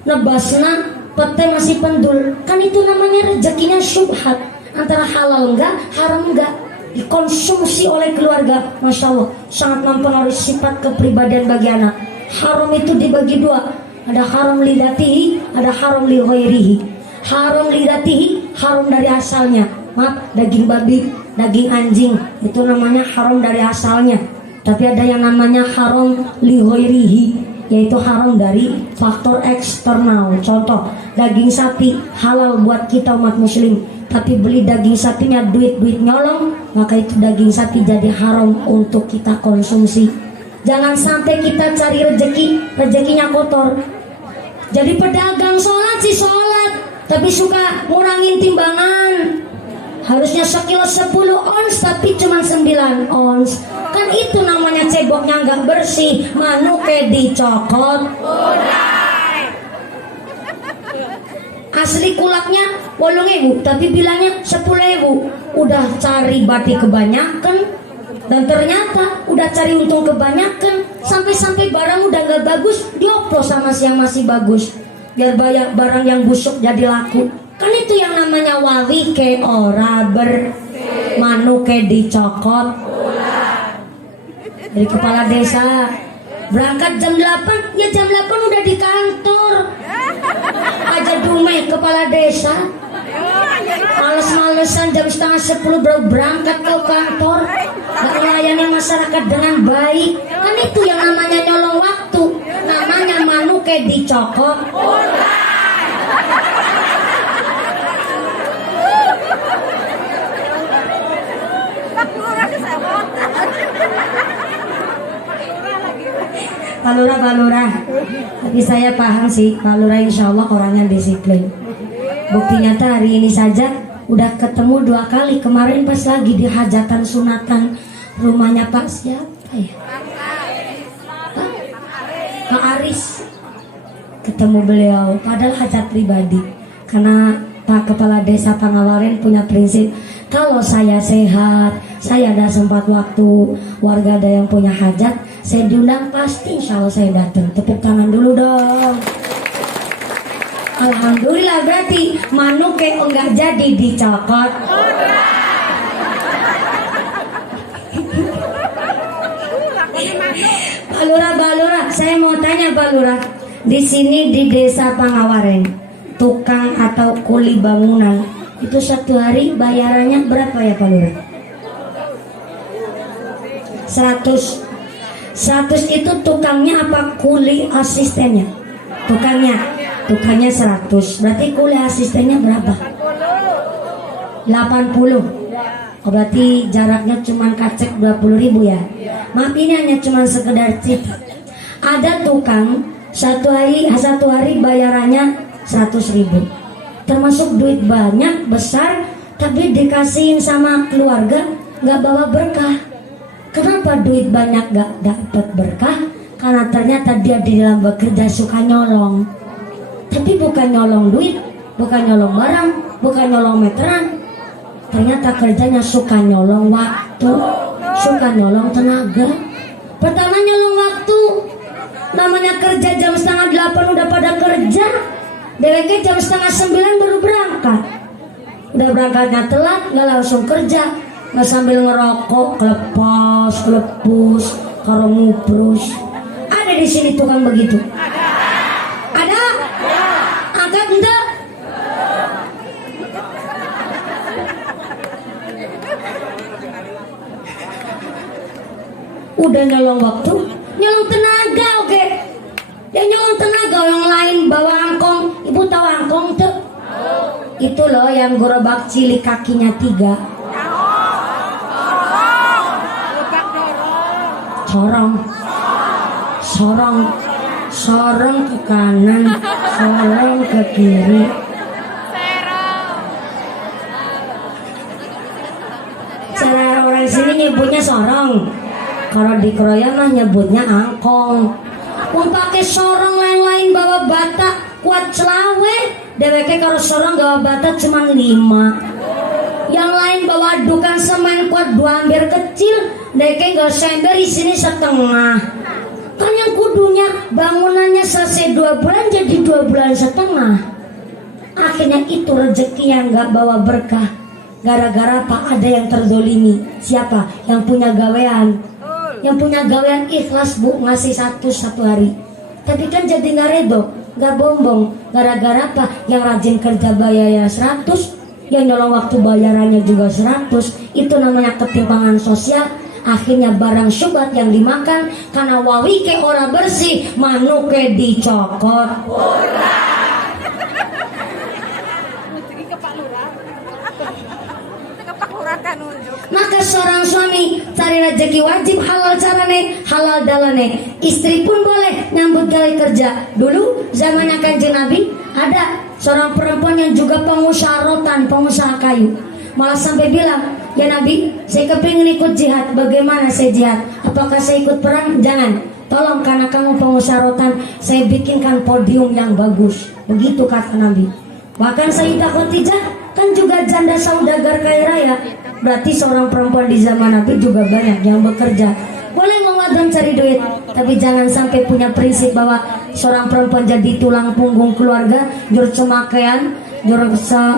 nebasna pete masih pendul, kan itu namanya rezekinya syubhat, antara halal enggak, haram enggak, dikonsumsi oleh keluarga. Masya Allah sangat mempengaruhi sifat kepribadian bagi anak. Haram itu dibagi dua, ada haram lidatihi, ada haram li ghairihi. Haram lidatihi, haram dari asalnya. Maaf, daging babi, daging anjing, itu namanya haram dari asalnya. Tapi ada yang namanya haram li ghairihi, yaitu haram dari faktor eksternal. Contoh, daging sapi halal buat kita umat muslim, tapi beli daging sapinya duit-duit nyolong, maka itu daging sapi jadi haram untuk kita konsumsi. Jangan sampai kita cari rezekinya kotor. Jadi pedagang sholat sih sholat, tapi suka ngurangin timbangan. Harusnya sekilo 10 ons, tapi cuma 9 ons. Kan itu namanya ceboknya nggak bersih, manuke dicokot. Asli kulaknya 8.000 tapi bilangnya 10.000. Udah cari bati kebanyakan dan ternyata udah cari untung kebanyakan, sampai barang udah nggak bagus dioplos sama si yang masih bagus biar bayar barang yang busuk jadi laku. Kan itu yang namanya wawi ke ora ber manuke dicokot. Dari kepala desa berangkat jam 8, ya jam 8 udah di kantor. Aja dumeh kepala desa. Males-malesan jam setengah 10 baru berangkat ke kantor. Gak melayani masyarakat dengan baik. Kan itu yang namanya nyolong waktu. Namanya manuke dicokot. Pak Lurah, tapi saya paham sih Pak Lurah, insya Allah orangnya disiplin. Bukti nyata hari ini saja udah ketemu 2 kali. Kemarin pas lagi di hajatan sunatan rumahnya Pak siapa ya? Pak Aris. Ketemu beliau, padahal hajat pribadi. Karena Pak Kepala Desa Pangawaren punya prinsip, kalau saya sehat, saya ada sempat waktu, warga ada yang punya hajat, saya diundang pasti insya Allah saya datang. Tepuk tangan dulu dong. Alhamdulillah, berarti manuke enggak jadi dicokot. Pak Lurah, saya mau tanya Pak Lurah, di sini di Desa Pangawaren, tukang atau kuli bangunan itu satu hari bayarannya berapa ya Pak Lurah? 100 itu tukangnya apa kuli asistennya? Tukangnya 100. Berarti kuli asistennya berapa? 80. Oh, berarti jaraknya cuma kacek 20.000 ya. Maaf, ini hanya cuma sekedar cerita. Ada tukang satu hari bayarannya 100.000. Termasuk duit banyak besar, tapi dikasihin sama keluarga nggak bawa berkah. Kenapa duit banyak gak dapat berkah? Karena ternyata dia di dalam bekerja suka nyolong. Tapi bukan nyolong duit, bukan nyolong barang, bukan nyolong meteran. Ternyata kerjanya suka nyolong waktu, suka nyolong tenaga. Pertama nyolong waktu. Namanya kerja jam 7:30 udah pada kerja. DWK jam 8:30 baru berangkat. Udah berangkatnya telat, gak langsung kerja. Nggak sambil ngerokok, kelepus, karo ngubrus. Ada di sini tukang begitu? Ada? Angkat enggak? Udah nyolong waktu, nyolong tenaga, oke? Ya nyolong tenaga, yang lain bawa angkong. Ibu tahu angkong tuh? Itu loh yang gerobak cilik kakinya 3. Sorong ke kanan, sorong ke kiri. Cara orang sini nyebutnya sorong. Kalau di Kroya mah nyebutnya angkong. Pakai sorong lain-lain bawa bata kuat celawe. DWK kalau sorong bawa bata cuma 5. Yang lain bawa adukan semen kuat 2 ember kecil. DWK gak sember di sini setengah. Kan yang kudunya bangunannya selesai 2 bulan jadi 2 bulan setengah. Akhirnya itu rezeki yang gak bawa berkah. Gara-gara apa? Ada yang terzolimi. Siapa? Yang punya gawean. Yang punya gawean ikhlas bu, ngasih 100 hari. Tapi kan jadi gak redo, gak bombong. Gara-gara apa? Yang rajin kerja bayarnya 100, yang nyolong waktu bayarannya juga 100. Itu namanya ketimpangan sosial. Akhirnya barang syubhat yang dimakan karena wawi ke ora bersih, manuke dicokot. Maka seorang suami cari rezeki wajib halal carane, halal dalane. Istri pun boleh nyambut gawe kerja. Dulu zamannya Kanjeng Nabi ada seorang perempuan yang juga pengusaha rotan, pengusaha kayu. Malah sampai bilang, ya Nabi, saya kepingin ikut jihad. Bagaimana saya jihad? Apakah saya ikut perang? Jangan. Tolong karena kamu pengusarotan, saya bikinkan podium yang bagus. Begitu kata Nabi. Bahkan Sayyidah Khadijah kan juga janda saudagar kaya raya. Berarti seorang perempuan di zaman Nabi juga banyak yang bekerja. Boleh memadam cari duit, tapi jangan sampai punya prinsip bahwa seorang perempuan jadi tulang punggung keluarga, jur cemakaian, jur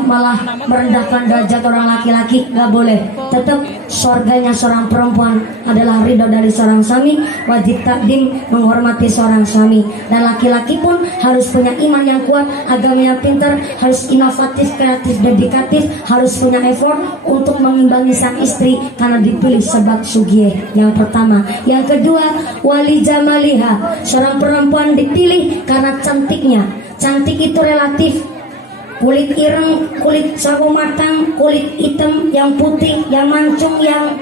malah merendahkan derajat orang laki-laki. Gak boleh. Tetap surganya seorang perempuan adalah ridho dari seorang suami. Wajib takdim menghormati seorang suami. Dan laki-laki pun harus punya iman yang kuat, agama yang pintar, harus inovatif, kreatif, dedikatif, harus punya effort untuk mengimbangi sang istri karena dipilih sebab sugih. Yang pertama. Yang kedua, wali jamaliha, seorang perempuan dipilih karena cantiknya. Cantik itu relatif. Kulit ireng, kulit sawo matang, kulit hitam, yang putih, yang mancung, yang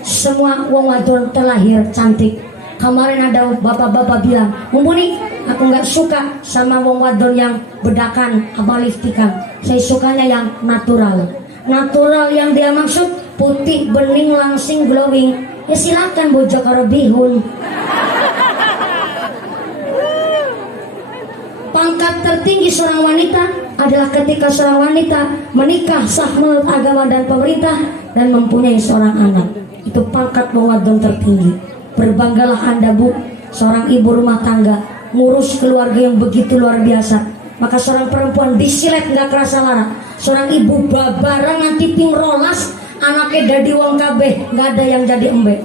semua wong wadon terlahir cantik. Kemarin ada bapak-bapak bilang, Mumpuni, aku nggak suka sama wong wadon yang bedakan apa liftikan. Saya sukanya yang natural. Natural yang dia maksud putih, bening, langsing, glowing. Ya silakan bojo karo bihun. Pangkat tertinggi seorang wanita adalah ketika seorang wanita menikah sah menurut agama dan pemerintah dan mempunyai seorang anak. Itu pangkat wadon tertinggi. Berbanggalah Anda Bu, seorang ibu rumah tangga, ngurus keluarga yang begitu luar biasa. Maka seorang perempuan disilet nggak kerasa lara. Seorang ibu babarang nanti ping rolas, anaknya jadi wong kabeh, nggak ada yang jadi embe.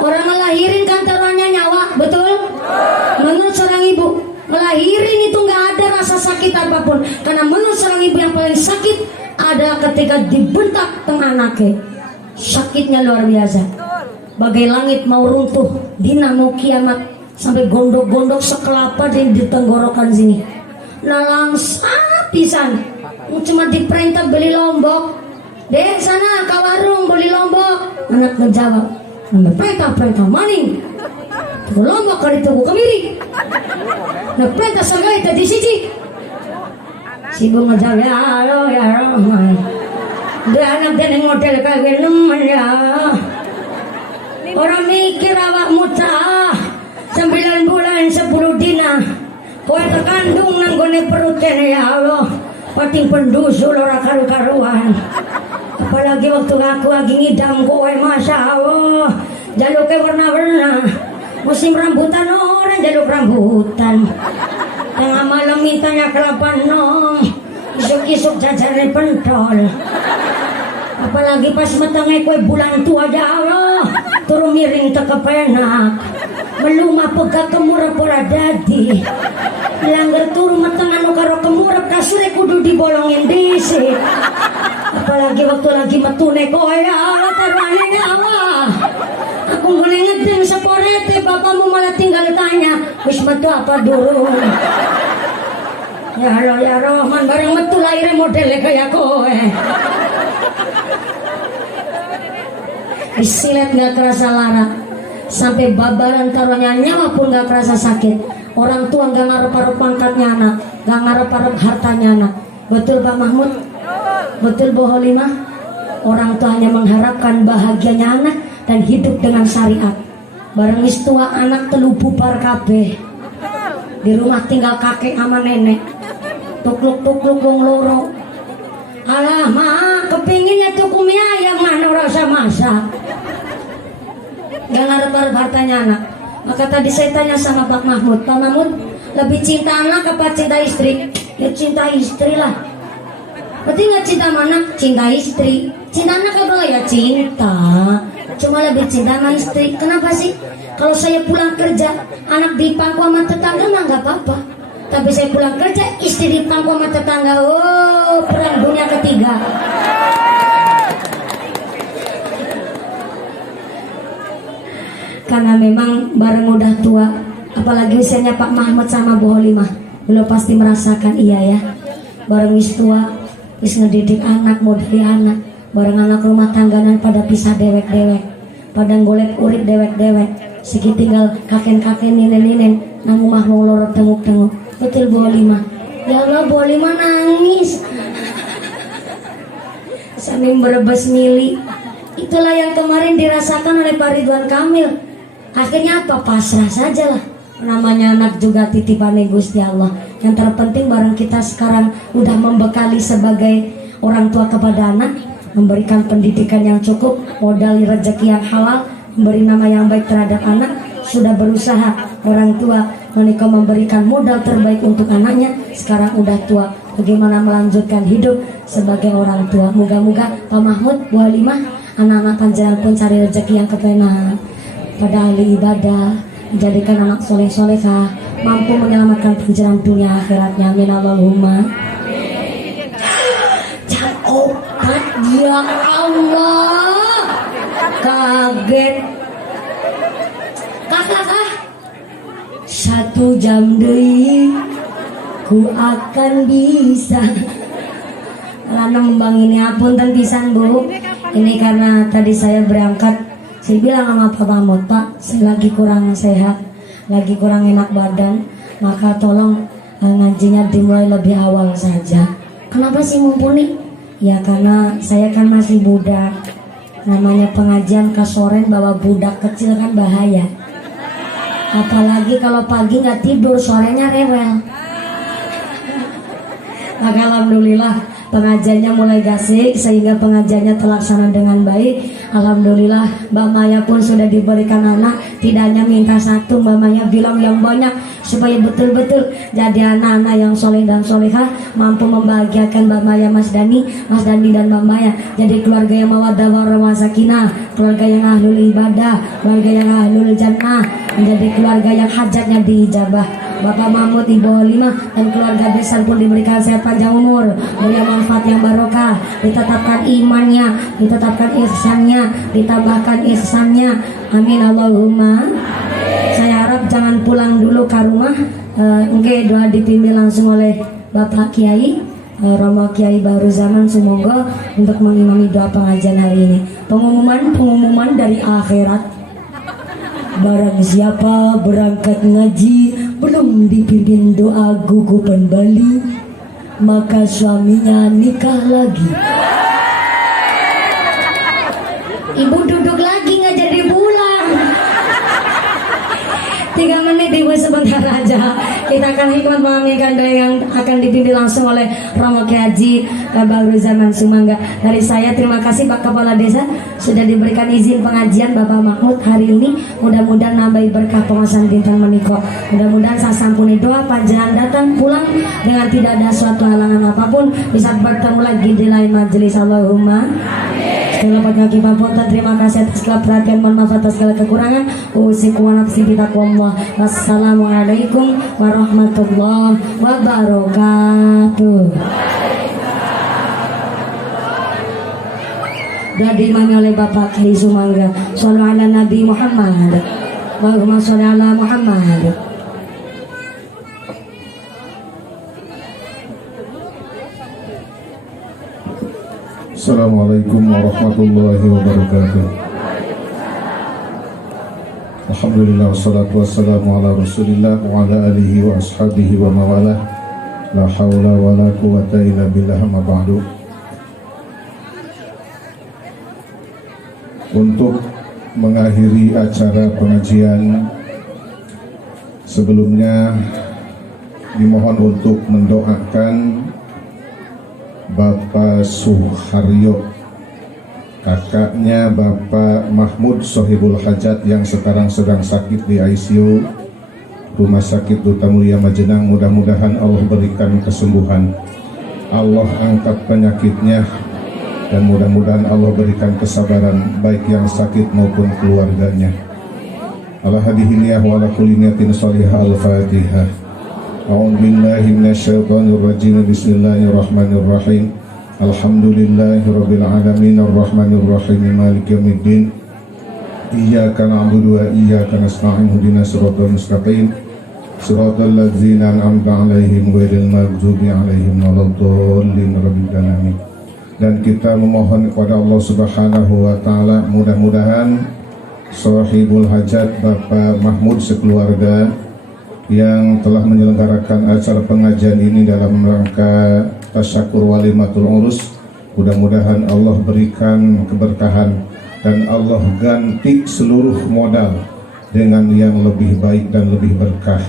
Orang melahirin kan taruhannya nyawa, betul? Menurut seorang ibu, melahirin itu nggak ada rasa sakit apapun. Karena menurut seorang ibu yang paling sakit adalah ketika dibentak tengah anaknya. Sakitnya luar biasa. Bagai langit mau runtuh, dina mau kiamat, sampai gondok-gondok sekelapa di tenggorokan sini. Nah langsung pisan, cuma diperintah beli lombok. Dek sana ke warung beli lombok. Anak menjawab, perintah maning. Tuku lombok kali tuku kemiri. Nah perintah segala tadi siji. Si ibu ngejawab, ya Allah ya Rahman. Dia anak dia model kayak nemen ya. Orang mikir awak mucah 9 bulan 10 dina. Kowe terkandung nanggone perutnya ya Allah. Pating pendusul ora karu-karuan. Apalagi waktu aku lagi ngidam kowe masya Allah. Jaluknya warna-warna. Musim rambutan orang jaluk rambutan. Tengah malam mintanya kelapa nong. Isuk-isuk jajarnya pentol. Apalagi pas metengnya kue bulan tua aja Allah. Turun miring tekepenak. Melumah pegah kemurap ora dadi. Langgar turun metengan karo kemurap kasure kudu dibolongin dhisik. Apalagi waktu lagi metune kowe ya Allah taruhane Allah. Aku boleh ngedeng seporete bapakmu malah tinggal tanya wis metu apa durung. Ya Allah ya Rahman bareng metu lahirnya modelnya kayak kowe. Disilet gak kerasa lara. Sampai babaran taruhnya nyawa pun gak kerasa sakit. Orang tua gak ngarep-ngarep pangkatnya anak, gak ngarep-ngarep hartanya anak. Betul Pak Mahmud? Betul Bu Holimah? Orang tua hanya mengharapkan bahagianya anak dan hidup dengan syariat. Bareng tua anak telu bubar kabeh. Di rumah tinggal kakek sama nenek. Tukluk-tukluk wong loro. Alah mak, kepinginnya tuku mie ayam mana rasa masak. Gak ngarep-ngarep hartanya anak. Maka tadi saya tanya sama Pak Mahmud, Pak Mahmud lebih cinta anak apa cinta istri? Ya cinta istri lah. Berarti gak cinta mana? Cinta istri. Cinta anak apa ya cinta. Cuma lebih cinta sama istri. Kenapa sih? Kalau saya pulang kerja, anak di pangku sama tetangga mah gak apa-apa. Tapi saya pulang kerja, istri di pangku sama tetangga. Oh, perang dunia ketiga. Karena memang bareng udah tua, apalagi usianya Pak Mahmud sama Bu Holimah, beliau pasti merasakan iya ya. Bareng wis tua, wis ngedidik anak, modali anak, bareng anak rumah tangganan pada pisah dewek-dewek, pada golek urip dewek-dewek, siki tinggal kakek-kakek ninen-ninen, nang omah wong loro tenguk-tenguk. Betul Bu Holimah. Ya Allah, boleh mah nangis sambil berebes mili. Itulah yang kemarin dirasakan oleh Pak Ridwan Kamil. Akhirnya apa? Pasrah sajalah. Namanya anak juga titipan Gusti Allah. Yang terpenting barang kita sekarang udah membekali sebagai orang tua kepada anak, memberikan pendidikan yang cukup, modal rezeki yang halal, memberi nama yang baik terhadap anak, sudah berusaha orang tua menikah memberikan modal terbaik untuk anaknya. Sekarang udah tua, bagaimana melanjutkan hidup sebagai orang tua. Moga-moga Pak Mahmud, Bu Halimah, anak-anak panjenengan pun cari rezeki yang kepenak pada ahli ibadah, menjadikan anak soleh-solehah, mampu menyelamatkan panjenengan dunia akhiratnya. Amin Allahumma. Jangan obat, ya Allah, kaget. Kakak, 1 jam deui ku akan bisa. Karena membang ini apunten pisan Bu. Ini karena tadi saya berangkat, saya bilang sama Pak Mahmud, Pak, saya lagi kurang sehat, lagi kurang enak badan, maka tolong ngajinya dimulai lebih awal saja. Kenapa sih mumpuni? Ya karena saya kan masih budak. Namanya pengajian kasoren bawa budak kecil kan bahaya. Apalagi kalau pagi nggak tidur, sorenya rewel. Maka alhamdulillah pengajiannya mulai gasik sehingga pengajiannya terlaksana dengan baik. Alhamdulillah Mbak Maya pun sudah diberikan anak. Tidak hanya minta 1, Mbak Maya bilang yang banyak supaya betul-betul jadi anak-anak yang soleh dan solehah, mampu membahagiakan Mbak Maya, Mas Dani dan Mbak Maya. Jadi keluarga yang mawaddah warahmah sakinah, keluarga yang ahlul ibadah, keluarga yang ahlul jannah, menjadi keluarga yang hajatnya diijabah. Bapak Mahmud, Ibu Halimah dan keluarga besar pun diberikan sehat panjang umur, mulia manfaat yang barokah, ditetapkan imannya, ditetapkan ihsannya, ditambahkan ihsannya. Amin Allahumma. Saya harap jangan pulang dulu ke rumah. Doa dipimpin langsung oleh Bapak Kiai Romo Kiai Baru Zaman Sumogo untuk mengimami doa pengajian hari ini. Pengumuman dari akhirat. Barang siapa berangkat ngaji belum dipimpin doa gugupan Bali, maka suaminya nikah lagi. Ibu duduk lagi nggak jadi pulang. 3 menit Ibu, sebentar aja. Kita akan hikmat mengaminkan doa yang akan dipimpin langsung oleh Romo Kiai Haji Baru Zaman Sumangga. Dari saya terima kasih Pak Kepala Desa sudah diberikan izin pengajian Bapak Mahmud hari ini. Mudah-mudahan nambahi berkah pengawasan dinten menika. Mudah-mudahan sasampuni doa panjenengan datang pulang dengan tidak ada suatu halangan apapun, bisa bertemu lagi di lain majelis. Allahumma segala pagi papunten. Terima kasih atas segala perhatian, mohon maaf atas segala kekurangan. Usikum wa nafsi bitaqwallah. Wassalamualaikum warahmatullahi wabarakatuh. Doa diimami oleh Bapak Kiai Sumangga. Shallu ala Nabi Muhammad. Allahumma sholli ala Muhammad. Assalamualaikum warahmatullahi wabarakatuh. Alhamdulillah wassalatu wassalamu ala rasulillah wa ala alihi wa ashabihi wa mawalah. La hawla wa la quwata illa billah, ma ba'du. Untuk mengakhiri acara pengajian, sebelumnya dimohon untuk mendoakan Bapak Suharyo, kakaknya Bapak Mahmud Sohibul Hajat yang sekarang sedang sakit di ICU Rumah Sakit Duta Mulia Majenang. Mudah-mudahan Allah berikan kesembuhan, Allah angkat penyakitnya, dan mudah-mudahan Allah berikan kesabaran baik yang sakit maupun keluarganya. Ala hadhihi niyah wa ala kulli niyatin shalihah. Al-Fatihah. A'udzu billahi minasyaitonir rajim. Bismillahirrahmanirrahim. Alhamdulillahirabbil alamin arrahmanir rahim maliki yaumiddin. Iyyaka na'budu wa iyyaka nasta'in. Ihdinas siratal mustaqim. Siratal ladzina an'amta 'alaihim ghairil maghdubi 'alaihim waladdallin. Rabbil alamin. Dan kita memohon kepada Allah Subhanahu wa taala, mudah-mudahan Sohibul Hajat Bapak Mahmud sekeluarga yang telah menyelenggarakan acara pengajian ini dalam rangka tasyakur walimatul urus. Mudah-mudahan Allah berikan keberkahan dan Allah ganti seluruh modal dengan yang lebih baik dan lebih berkah.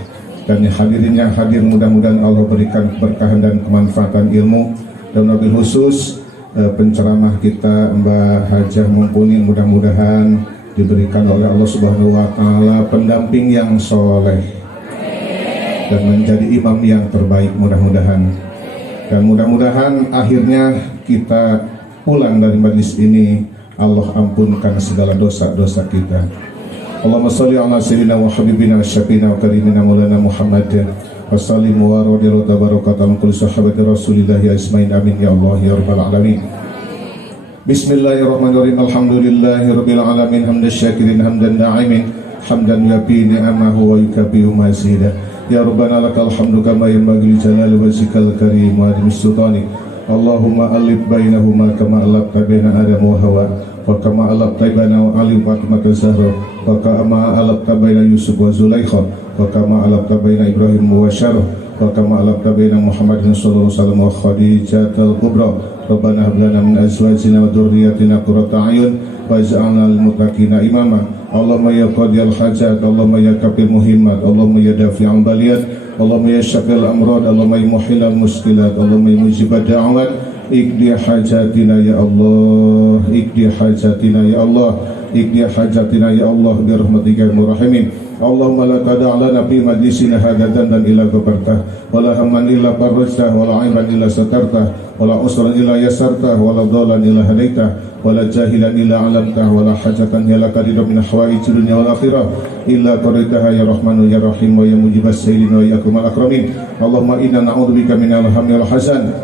Dan hadirin yang hadir mudah-mudahan Allah berikan keberkahan dan kemanfaatan ilmu, dan lebih khusus penceramah kita Mbak Hajah Mumpuni mudah-mudahan diberikan oleh Allah Subhanahu wa taala pendamping yang soleh dan menjadi imam yang terbaik mudah-mudahan. Dan mudah-mudahan akhirnya kita pulang dari majlis ini Allah ampunkan segala dosa-dosa kita. Allahumma sholli ala sayyidina wa habibina wa syafiina wa karimina maulana Muhammadin wa sallim wa radiyallahu tabarakatan kulli sahabati rasulillahi ajmain amin ya Allah ya rabbal alamin. Bismillahirrahmanirrahim. Alhamdulillahi rabbil alamin hamdan syakirin hamdan na'imin hamdan yafi ni'amahu wa yukabihu mazida. Ya Rabbana lakal hamdu kama yanbaghi li jalali wajhikal karim wa adimi sultani. Allahumma alif bainahuma kama alafta baina Adam wa Hawa wa kama alafta baina Ali wa Fatimah Zahra wa kama alafta baina Yusuf wa Zulaikha wa kama alafta baina Ibrahim wa Syarah wa kama alafta baina Muhammadin sallallahu alaihi wasallam wa Khadijatul Kubra. Rabbana hab lana min azwajina wa dhurriyyatina qurrata a'yun waj'alna lil muttaqina imama. Allahumma ya qadiyal hajat, Allahumma ya kafil muhimmat, Allahumma ya dafi'al baliyat, Allahumma ya syafil amrad, Allahumma ya muhilal muskilat, Allahumma ya mujibad da'awat. Iqdi hajatina ya Allah, iqdi hajatina ya Allah, iqdi hajatina ya Allah bi rahmatika ya rahimin. Allahumma la tada' lana fi majlisina hadatan dan ila ghafartah wala hamman illa farajtah wala aiban illa satartah wala usran illa yasartah wala dhalan illa hadaitah wala jahilan illa alamtah wala hajatan ya laka ridha min hawaij dunya wal akhirah illa qadaitaha ya rahmanu ya rahim wa ya mujibas sayyidin wa ya akmal akramin. Allahumma inna na'udzubika minal hammi wal hazan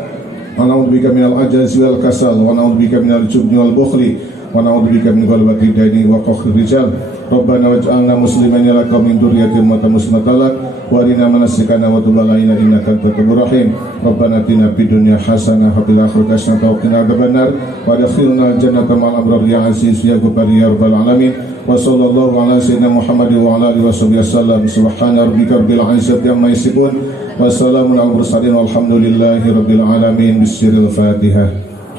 wa na'udzubika minal ajzi wal kasal wa na'udzubika minal jubni wal bukhli wa na'udzubika min ghalabati daini wa qahri rijal. Rabbana waj'alna muslimin laka min dzurriyyatina ummatan muslimatan lak wa arina manasikana wa tub alaina innaka antat tawwabur rahim. Rabbana atina fid dunya hasanah wa fil akhirati hasanah wa qina adzabannar wa adkhilna jannata ma'al abrar ya aziz ya ghafar ya rabbal alamin. Wa sallallahu ala sayyidina Muhammad wa ala alihi wasallam. Subhana rabbika rabbil izzati amma yasifun wa salamun alal mursalin walhamdulillahi rabbil alamin. Bismillahil Fatihah.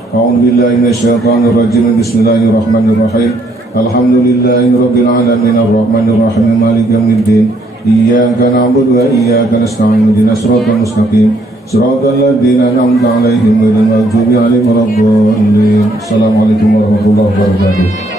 A'udzu billahi minasyaitonir rajim. Bismillahirrahmanirrahim. Alhamdulillahi rabbil alamin arrahmanir rahim maliki yaumiddin. Iyyaka na'budu wa iyyaka nasta'in ihdinas siratal mustaqim siratal ladzina an'amta 'alaihim ghairil maghdubi 'alaihim waladdallin. Assalamualaikum warahmatullahi wabarakatuh.